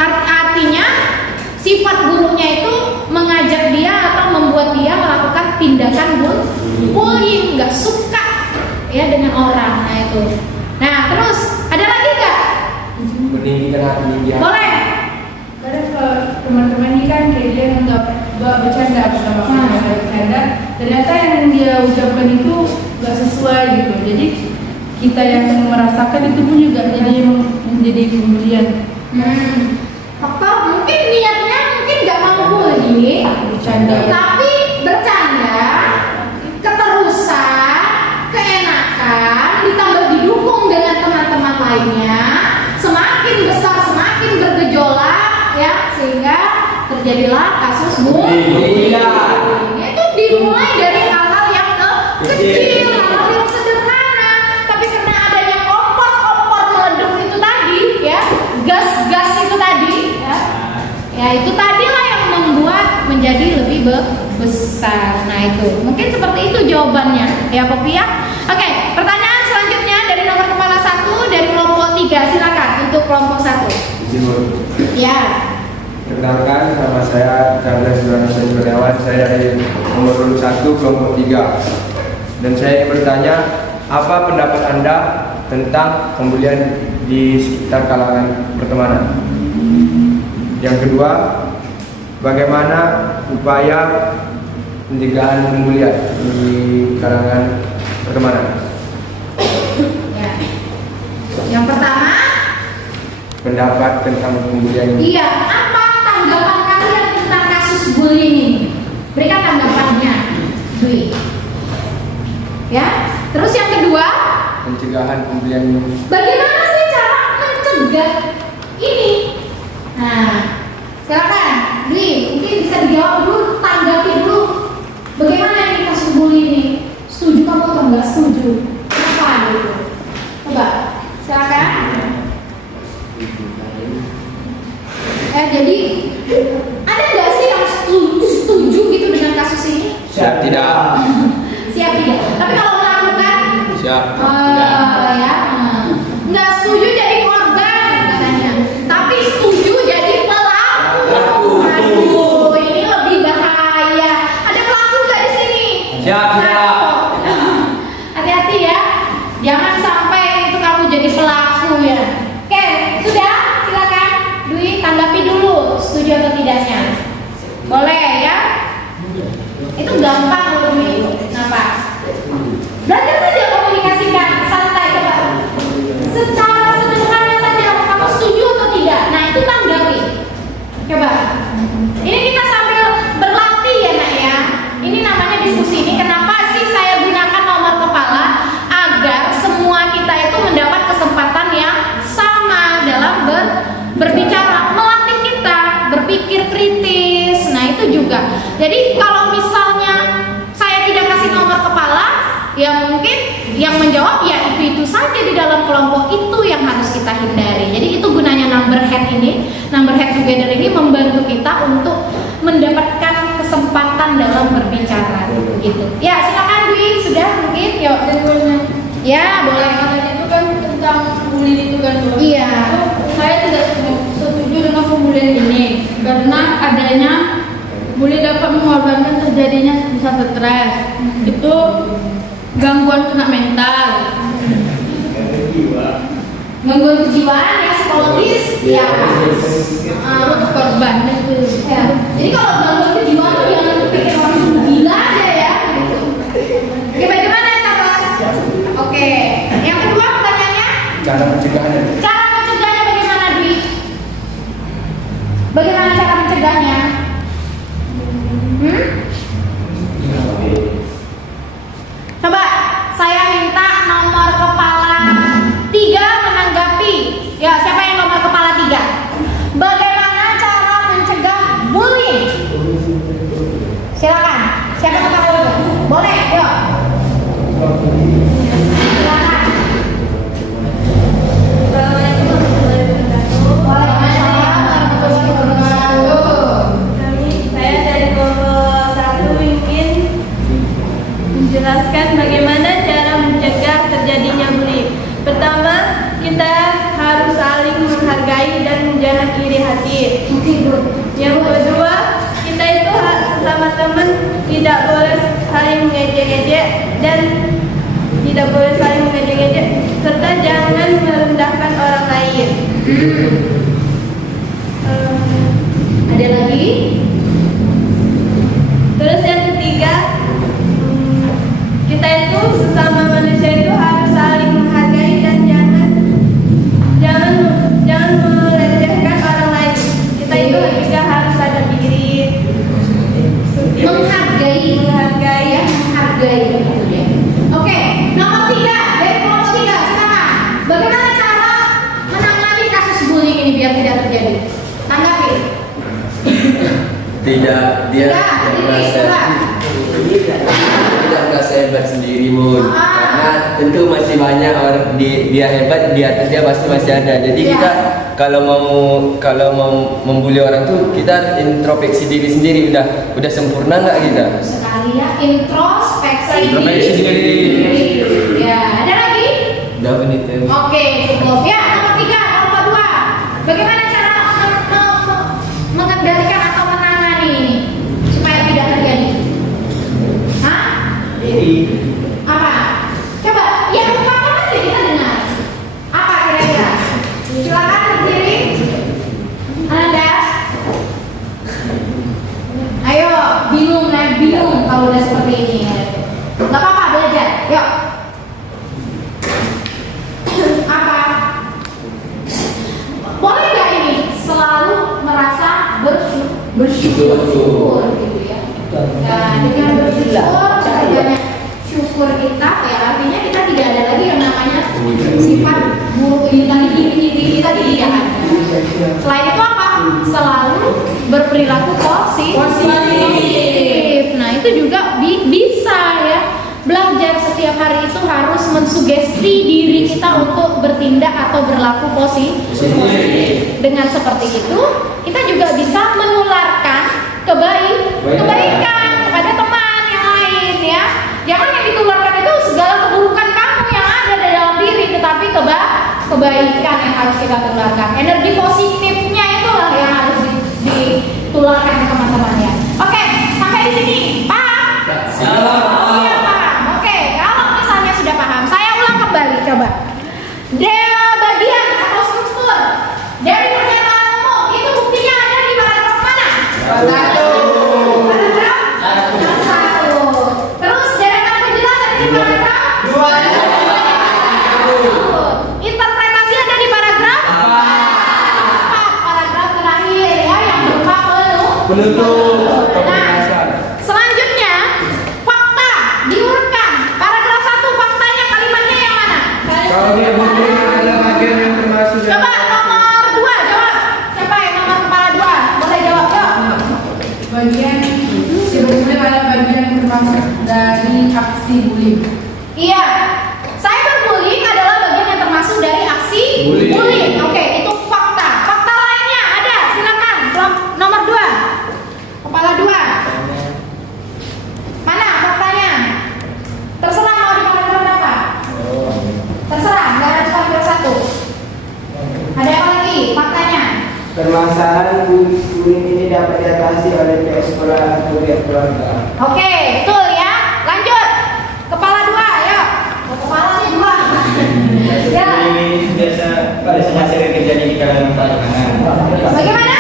artinya sifat gurunya itu mengajak dia atau membuat dia melakukan tindakan bullying, nggak suka ya dengan orang. Nah itu. Nah terus ada lagi nggak? Meninggikan hati dia. Boleh. Kadang kalau teman-teman ini kan kayak dia nggak bercanda sama bercanda, ternyata yang dia ucapkan itu nggak sesuai gitu. Jadi kita yang merasakan itu pun juga menjadi pembelian. Faktor mungkin niatnya mungkin nggak mau bullying, Bercanda. tapi bercanda, keterusan, keenakan, ditambah didukung dengan teman-teman lainnya, semakin besar semakin bergejolak ya, sehingga terjadilah kasus bullying. Itu dimulai dari hal-hal yang kecil, hal-hal yang sederhana, tapi karena adanya kompor meleduk itu tadi ya, gas itu tadi ya itu tadilah yang membuat menjadi lebih besar. Nah itu, mungkin seperti itu jawabannya ya Poppy ya. Oke, pertanyaan selanjutnya dari nomor kepala 1 dari kelompok 3, silakan untuk kelompok 1. Ya. Perkenalkan, nama saya Charles Donathan Kurniawan, saya dari nomor urut 1 kelompok 3. Dan saya ingin bertanya, apa pendapat Anda tentang pembulian di sekitar kalangan pertemanan? Yang kedua, bagaimana upaya pencegahan pembulian di kalangan pertemanan? Ya. Yang pertama, Pendapat tentang pembulian ini. iya, apa tanggapan kalian tentang kasus bullying ini? Berikan tanggapannya, Dwi. Ya, terus yang kedua, Pencegahan pembulian ini. bagaimana sih cara mencegah ini? Nah, silakan, Dwi, mungkin bisa dijawab dulu, tanggapi dulu. Bagaimana ini kasus bullying ini? Setuju kamu atau enggak setuju? Apa gitu? Coba, silakan. Jadi ada nggak sih yang setuju gitu dengan kasus ini? Siap tidak? Siap tidak. Tapi kalau melakukan, Siap. ya, nggak setuju jadi korban katanya. Tapi setuju jadi pelaku. Aduh, ini lebih bahaya. Ada pelaku nggak di sini? Siap, siap. Hati-hati ya. Jangan sampai itu kamu jadi pelaku ya. Oke, sudah. Silakan. Dwi, tanggapi dulu setuju atau tidaknya. Boleh ya? Itu gampang loh Dwi. Kenapa? Belajar saja komunikasikan, santai coba. Secara sederhana saja, kamu setuju atau tidak? Nah itu tanggapi. Coba. Ini kita sambil berlatih ya nak ya. Ini namanya diskusi. Ini kenapa sih saya gunakan nomor kepala agar semua kita itu mendapat kesempatan yang sama dalam berbicara, melatih kita berpikir kritis. Nah itu juga. Jadi kalau misalnya saya tidak kasih nomor kepala, ya mungkin yang menjawab ya itu saja di dalam kelompok itu yang harus kita hindari. Jadi itu gunanya number head ini, number head together ini membantu kita untuk mendapatkan kesempatan dalam berbicara gitu. Ya silakan Dwi, sudah mungkin yuk. Ya boleh. Itu kan tentang bullying itu kan. Iya. Saya tidak setuju dengan pembulian ini karena adanya bully dapat mengorbankan terjadinya bisa stres. Itu gangguan kena mental. Gangguan kejiwaan ya, psikologis ya. Untuk korban itu. Ya. Jadi kalau gangguan kejiwaan tuh jangan pikir langsung gila aja ya. Oke, bagaimana Carlos? Oke, yang kedua pertanyaannya, Cara pencegahannya. cara mencegahnya bagaimana Dwi? Bagaimana cara mencegahnya? Coba saya minta nomor kepala 3 menanggapi. Ya, siapa yang nomor kepala 3? Bagaimana cara mencegah bullying? Silakan. Siapa yang kepala 3? Boleh, yuk. Silakan. Waalaikumsalam warahmatullahi wabarakatuh. Saya dari kelompok 1 ingin menjelaskan bagaimana cara mencegah terjadinya bullying. Pertama, kita harus saling menghargai dan jangan iri hati. Yang kedua, kita itu sesama teman tidak boleh saling mengejek-ejek dan tidak boleh saling mengejek-ejek serta jangan merendahkan orang lain. Ada lagi? Terus yang ketiga, kita itu sesama manusia itu harus saling menghargai dan jangan merendahkan orang lain. Kita itu juga harus sadar diri. Menghargai ya, menghargai gitu ya. Oke, nomor 3 dari kelompok 3, silakan. Bagaimana cara menangani kasus bullying ini biar tidak terjadi? Tanggapi. Tidak, dia Ya, ini coba. tidak merasa hebat sendiri Bun. Karena tentu masih banyak orang dia hebat, di atas dia pasti masih ada. Jadi Ya. kita kalau mau membuli orang tuh kita introspeksi diri sendiri, udah sempurna nggak kita? Sekali ya, introspeksi Introspeksi diri. Ya, ada lagi? Udah menit ya. Oke, cukup. Ya, nomor 3, nomor 2. Bagaimana cara mengendalikan atau menangani ini supaya tidak terjadi? Hah? Apa? Coba, yang pertama aja kita dengar. Apa kira-kira? Silakan berdiri. Anda. Ayo, bingung kalau udah seperti ini. Gak apa-apa, belajar. Yuk. Apa? Boleh nggak ini selalu merasa bersyukur gitu ya? Dan dengan bersyukur, banyak syukur kita, ya artinya kita tidak ada lagi yang namanya sifat buruk ini tadi diri kita tidak ada. Selain itu apa? Selalu berperilaku positif. Nah itu juga bisa ya. Belajar setiap hari itu harus mensugesti diri kita untuk bertindak atau berlaku positif. Dengan seperti itu, kita juga bisa menularkan kebaikan kepada teman yang lain ya. Jangan yang ditularkan itu segala keburukan kamu yang ada di dalam diri, tetapi kebaikan yang harus kita tularkan. Energi positifnya itulah yang harus ditularkan ke teman-temannya. Oke, sampai di sini. Paham? Siap, paham. Oke, kalau misalnya sudah paham, saya ulang kembali coba. Bagian atau struktur dari pernyataan umum itu buktinya ada di paragraf mana? Paragraf 1. Terus deretan penjelasan di paragraf 2. Interpretasi ada di paragraf 4. Paragraf terakhir ya yang berupa Penutup. Nah, selanjutnya fakta diurutkan. Paragraf 1 faktanya kalimatnya yang mana? Kalau dia buku adalah bagian yang termasuk Coba nomor 2 jawab. Siapa yang nomor kepala 2? Boleh jawab yuk. Bagian sebetulnya adalah bagian yang termasuk dari aksi bullying. Iya. Cyberbullying adalah bagian yang termasuk dari aksi bullying. Oke, itu fakta. Fakta lainnya ada, silakan. Nomor 2. Kepala 2. Mana faktanya? Terserah mau di paragraf berapa? Terserah, nggak harus paragraf 1. Ada apa lagi faktanya? Permasalahan bullying ini dapat diatasi oleh pihak sekolah atau pihak keluarga. Oke, betul ya. Lanjut. Kepala 2, yuk. Kepalanya 2. Ya. Biasanya sering terjadi di kalangan pertemanan. Bagaimana?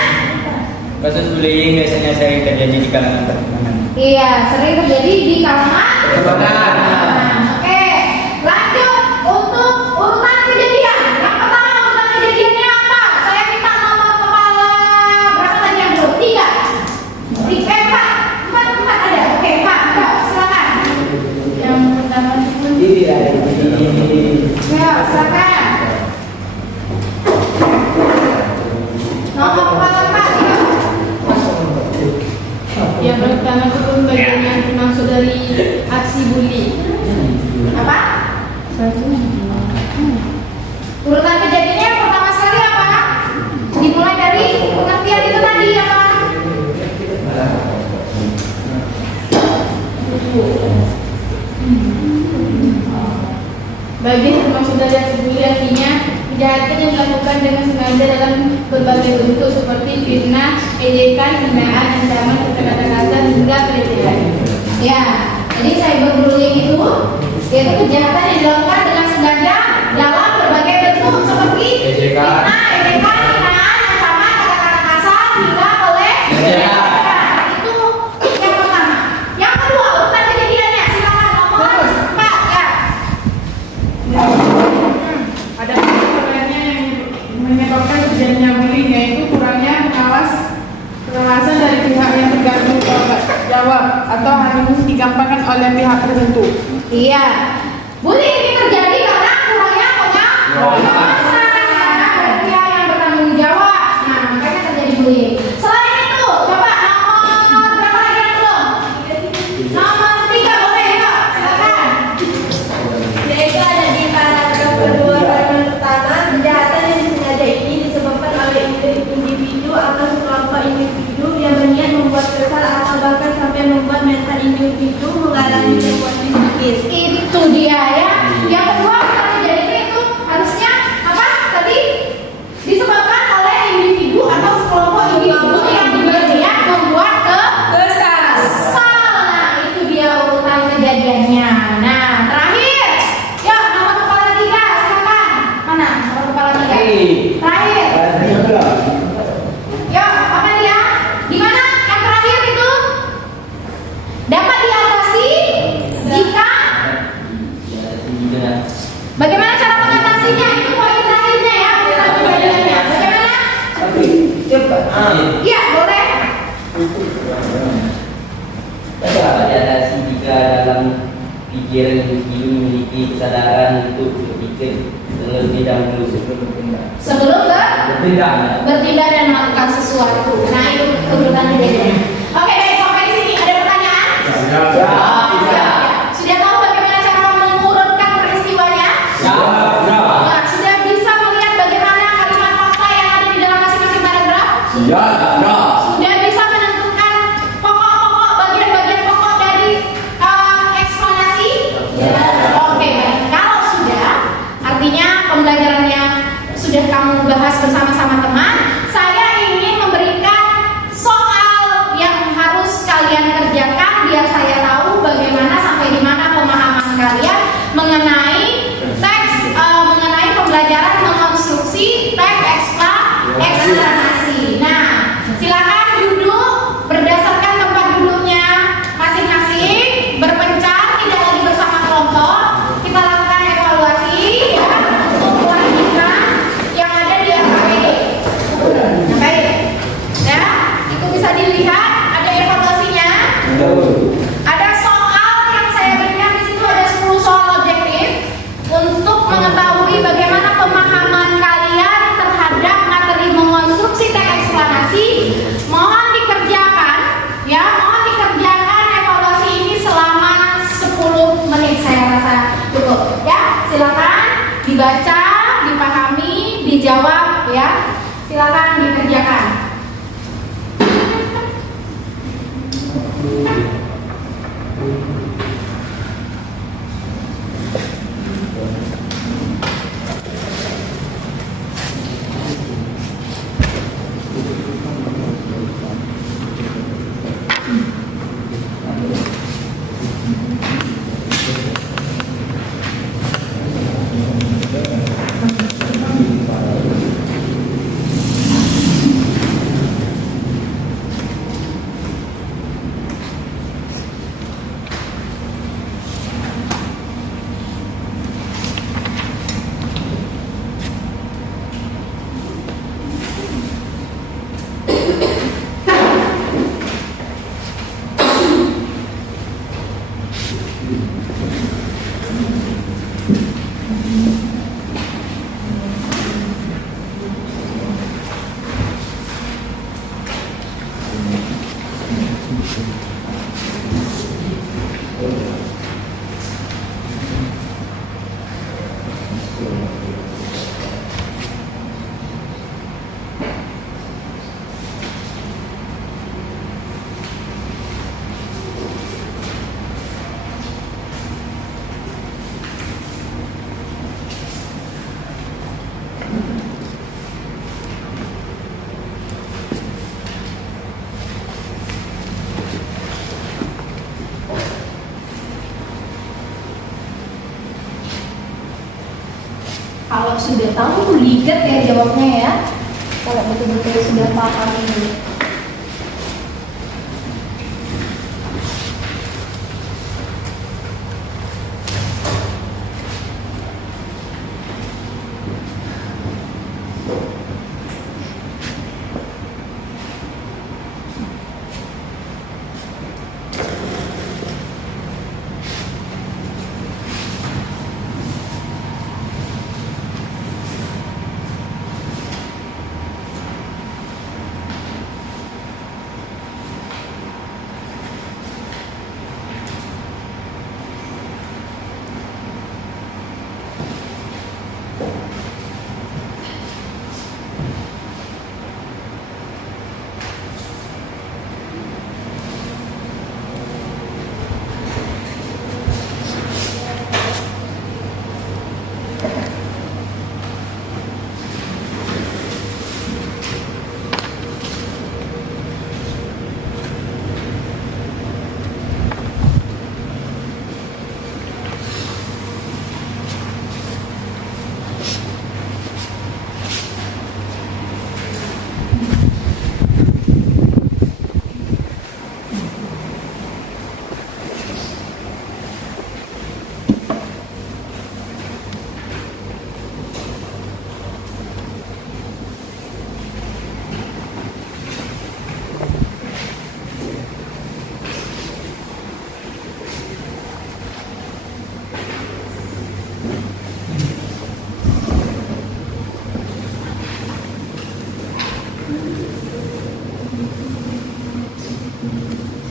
Kasus bullying biasanya sering terjadi di kalangan pertemanan. Iya, sering terjadi di kalangan Pertemanan. Oke, lanjut untuk urutan kejadian. Yang pertama urutan kejadiannya apa? Saya minta nomor kepala berapa tadi yang belum? 3. 4 ada. Oke, 4. Yuk, silakan. Yang pertama ya, silakan. Nomor kepala 4 ya. Yang pertama itu pun bagian yang termasuk dari aksi bully. Apa? Urutan kejadiannya yang pertama sekali apa? Dimulai dari pengertian itu tadi apa? Bagian termasuk dari aksi bully artinya kejahatan yang dilakukan dengan sengaja dalam berbagai bentuk seperti fitnah, ejekan, hinaan, ancaman, kata-kata hingga pelecehan. Ya, jadi cyberbullying itu yaitu kejahatan yang dilakukan dengan sengaja dalam berbagai bentuk seperti Ejekan. fitnah, ejekan, hinaan, ancaman, kata-kata kasar hingga pelecehan. Itu yang pertama. Yang kedua, urutan kejadiannya silakan nomor 4 ya. Ada permasalahannya yang menyebabkan terjadinya bullying, yaitu kurangnya pengawasan dari pihak yang tergantung jawab atau hanya digampangkan oleh pihak tertentu. Iya. Bullying ini terjadi karena kurangnya pengawasan dari pihak yang bertanggung jawab. Nah, makanya terjadi bullying. Selain itu, coba nomor berapa lagi yang belum? Nomor 3 boleh yuk, silakan. Yaitu ada di paragraf kedua. Paragraf pertama, kejahatan yang disengaja ini disebabkan individu mengalami gangguan psikis. Itu dia ya. Yang kedua yang terjadi itu harusnya apa tadi? Disebabkan oleh individu atau sekelompok individu yang kemudian membuat kesal. Nah, itu dia urutan kejadiannya. Nah, terakhir. Yuk, nomor kepala 3, silakan. Mana? Nomor kepala 3. Terakhir. Yuk, apa dia? Gimana? Yang terakhir itu dapat diatasi jika bagaimana cara mengatasinya? Itu poin terakhirnya ya, urutan kejadiannya. Bagaimana? Iya, boleh. Dapat diatasi jika dalam pikiran individu memiliki kesadaran untuk berpikir terlebih dahulu Sebelum bertindak dan melakukan sesuatu. Nah, itu urutan kejadiannya. Oke, baik, sampai di sini ada pertanyaan? Sudah tahu bagaimana cara mengurutkan peristiwanya? Nah, sudah bisa melihat bagaimana kalimat fakta yang ada di dalam masing-masing paragraf? Sudah bisa menentukan pokok-pokok bagian-bagian pokok dari eksplanasi? Oke, baik. Kalau sudah, artinya pembelajarannya sudah kamu bahas bersama-sama teman. Saya ingin memberikan soal yang harus kalian kerjakan biar saya tahu bagaimana sampai di mana pemahaman kalian mengenai teks, mengenai pembelajaran mengonstruksi teks eksplanasi. Nah, silakan duduk berdasarkan tempat duduknya masing-masing, berpencar, tidak lagi bersama kelompok. Kita lakukan evaluasi ya untuk kelanjutan yang ada di RKPD. Baik, ya itu bisa dilihat ada evaluasinya. Ada soal yang saya berikan di situ, ada 10 soal objektif untuk mengetahui bagaimana pemahaman kalian terhadap materi mengonstruksi teks eksplanasi. Mohon dikerjakan, ya, mohon dikerjakan evaluasi ini selama 10 menit. Saya rasa cukup, ya. Silakan dibaca, dipahami, dijawab, ya. Silakan dikerjakan. Kalau sudah tahu lihat ya jawabnya ya. Kalau betul-betul sudah paham ini.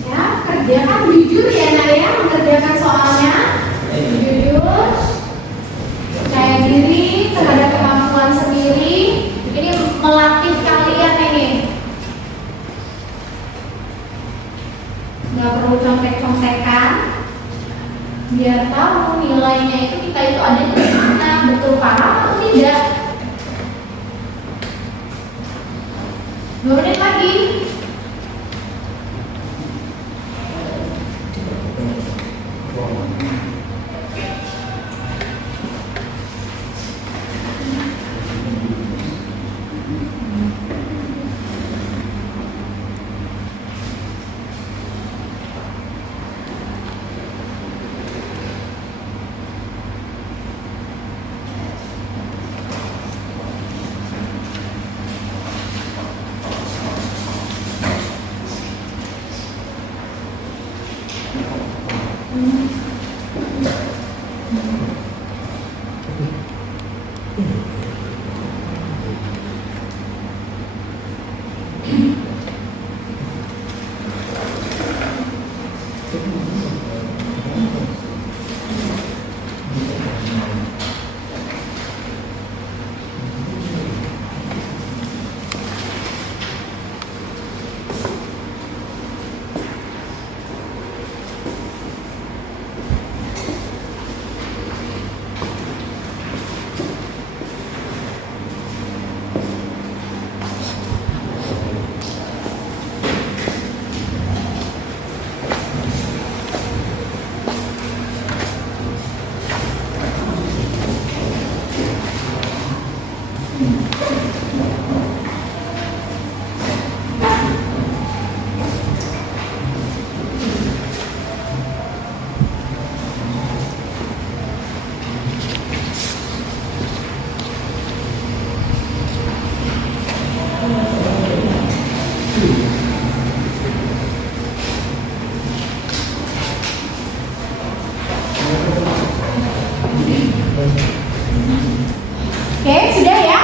Ya, kerjakan jujur ya Nak ya, mengerjakan soalnya. Jujur, percaya diri terhadap kemampuan sendiri. Ini melatih kalian ini. Nggak perlu contek-contekan. Biar tahu nilainya itu kita itu ada di mana, betul paham atau tidak. 2 menit lagi. Oke, sudah ya?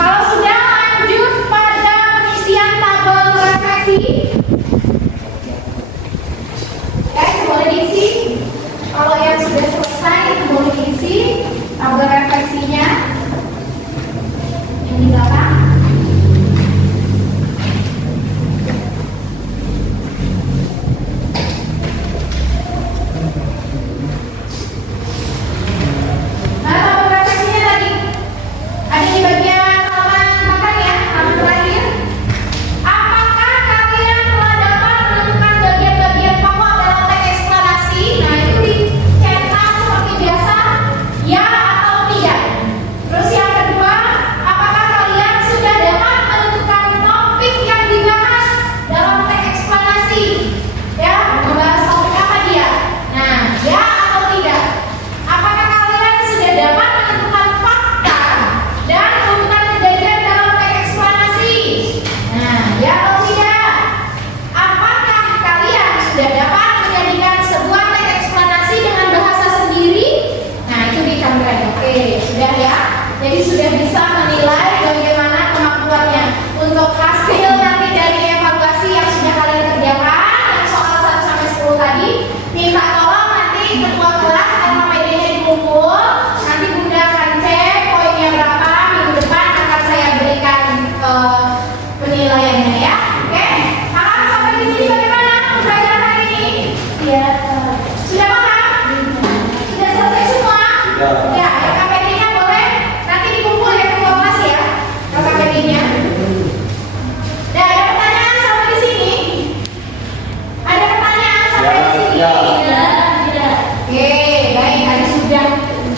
Kalau sudah lanjut pada pengisian tabel refleksi. Ya, itu boleh diisi. Kalau yang sudah selesai, itu boleh diisi tabel refleksinya. Yang di belakang. Jadi sudah bisa menilai bagaimana kemampuannya. Untuk hasil nanti dari evaluasi yang sudah kalian kerjakan, yang soal 1 sampai 10 tadi, minta tolong nanti ketua kelas atau PD-nya dikumpul. Nanti Bunda akan cek poinnya berapa, minggu depan akan saya berikan penilaiannya ya. Oke? Paham sampai di sini bagaimana pembelajaran hari ini? Ya. Sudah paham? Sudah selesai semua? Ya.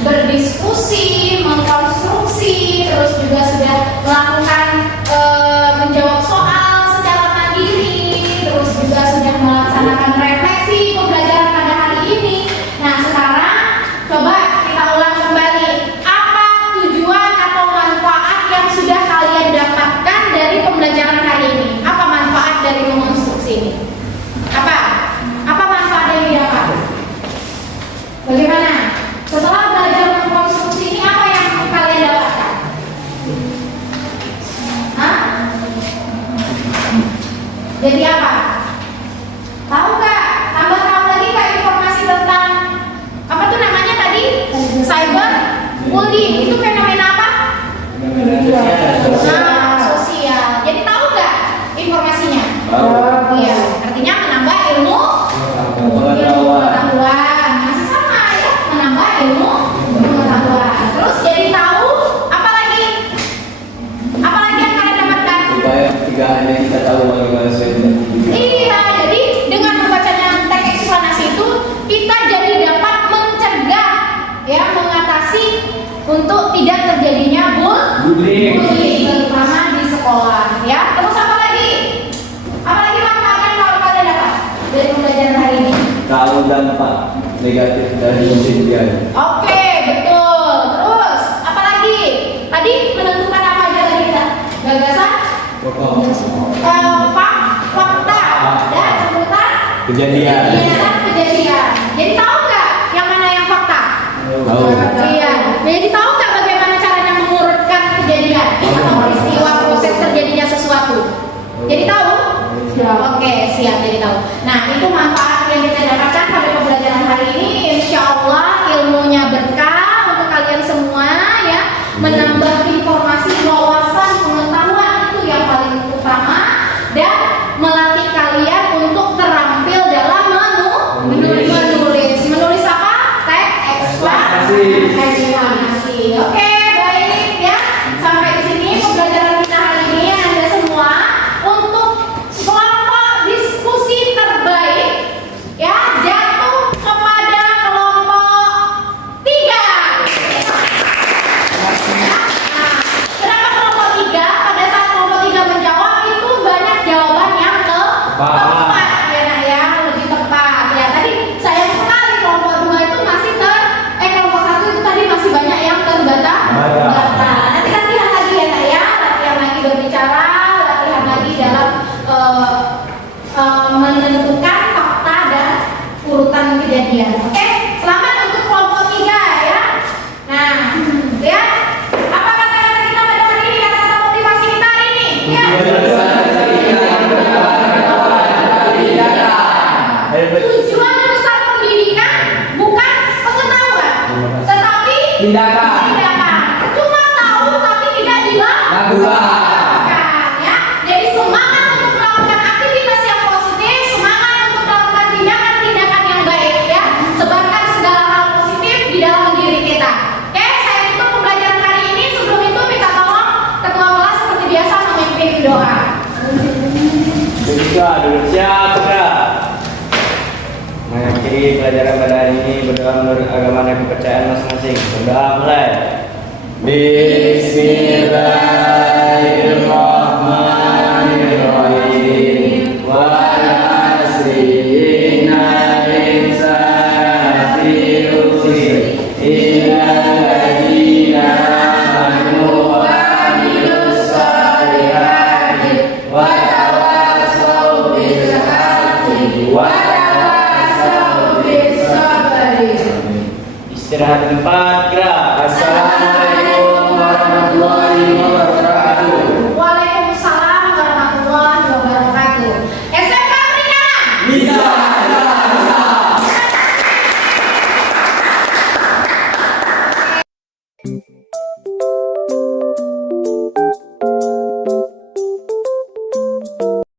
Berdiskusi, mengkonstruksi, terus juga sudah melakukan menjawab soal secara mandiri, terus juga sudah melaksanakan refleksi pembelajaran pada hari ini. Nah sekarang tahu dampak negatif dari perjanjian. Oke, betul. Terus, apa lagi? Tadi menentukan apa aja tadi kita? Gagasan? Fakta dan sebutan Kejadian. kejadian. Jadi tahu nggak yang mana yang fakta? Tahu. Iya. Jadi tahu nggak bagaimana caranya mengurutkan kejadian atau peristiwa proses terjadinya sesuatu? Jadi tahu? Oke, siap jadi tahu. Nah, itu manfaat yang kita dapatkan pada pembelajaran hari ini. Insya Allah ilmunya berkah untuk kalian semua ya. Menambah informasi, wawasan, pengetahuan itu yang paling utama dan melatih kalian untuk terampil dalam menulis. Menulis apa? Teks eksplanasi. Oke, baik ya. Sampai di sini pembelajaran kita hari ini Anda semua untuk kelompok diskusi terbaik ya jatuh kepada kelompok 3. Nah, kenapa kelompok 3? Pada saat kelompok 3 menjawab itu banyak jawaban yang tepat ya nak ya, lebih tepat ya. Tadi sayang sekali kelompok 2 itu masih kelompok 1 itu tadi masih banyak yang terbata. Nanti latihan lagi ya nak ya, latihan lagi berbicara, latihan lagi dalam menentukan fakta dan urutan kejadian. Oke, selamat untuk kelompok 3 ya. Nah, ya apa kata-kata kita pada hari ini, kata-kata motivasi kita hari ini? Ya. Tujuan besar pendidikan bukan pengetahuan, tetapi tindakan. Cuma tahu tapi tidak dilakukan. Ya. Jadi semangat untuk melakukan aktivitas yang positif, semangat untuk melakukan tindakan-tindakan yang baik ya. Sebarkan segala hal positif di dalam diri kita. Oke, saya tutup pembelajaran hari ini. Sebelum itu minta tolong ketua kelas seperti biasa memimpin doa. Dulu siap, Kak. Mengakhiri pelajaran pada hari ini berdoa menurut agama dan kepercayaan masing-masing. Berdoa mulai. Bismillahirrahmanirrahim. Wa nasrina insana fi usri illal ladzina amanu wa amilus solihati wa tawassaw bil haqqi wa tawassaw bis sabri. Istirahat tempat, gerak. Assalamualaikum warahmatullahi wabarakatuh. Waalaikumsalam warahmatullahi wabarakatuh. SMK Peringatan. Bisa.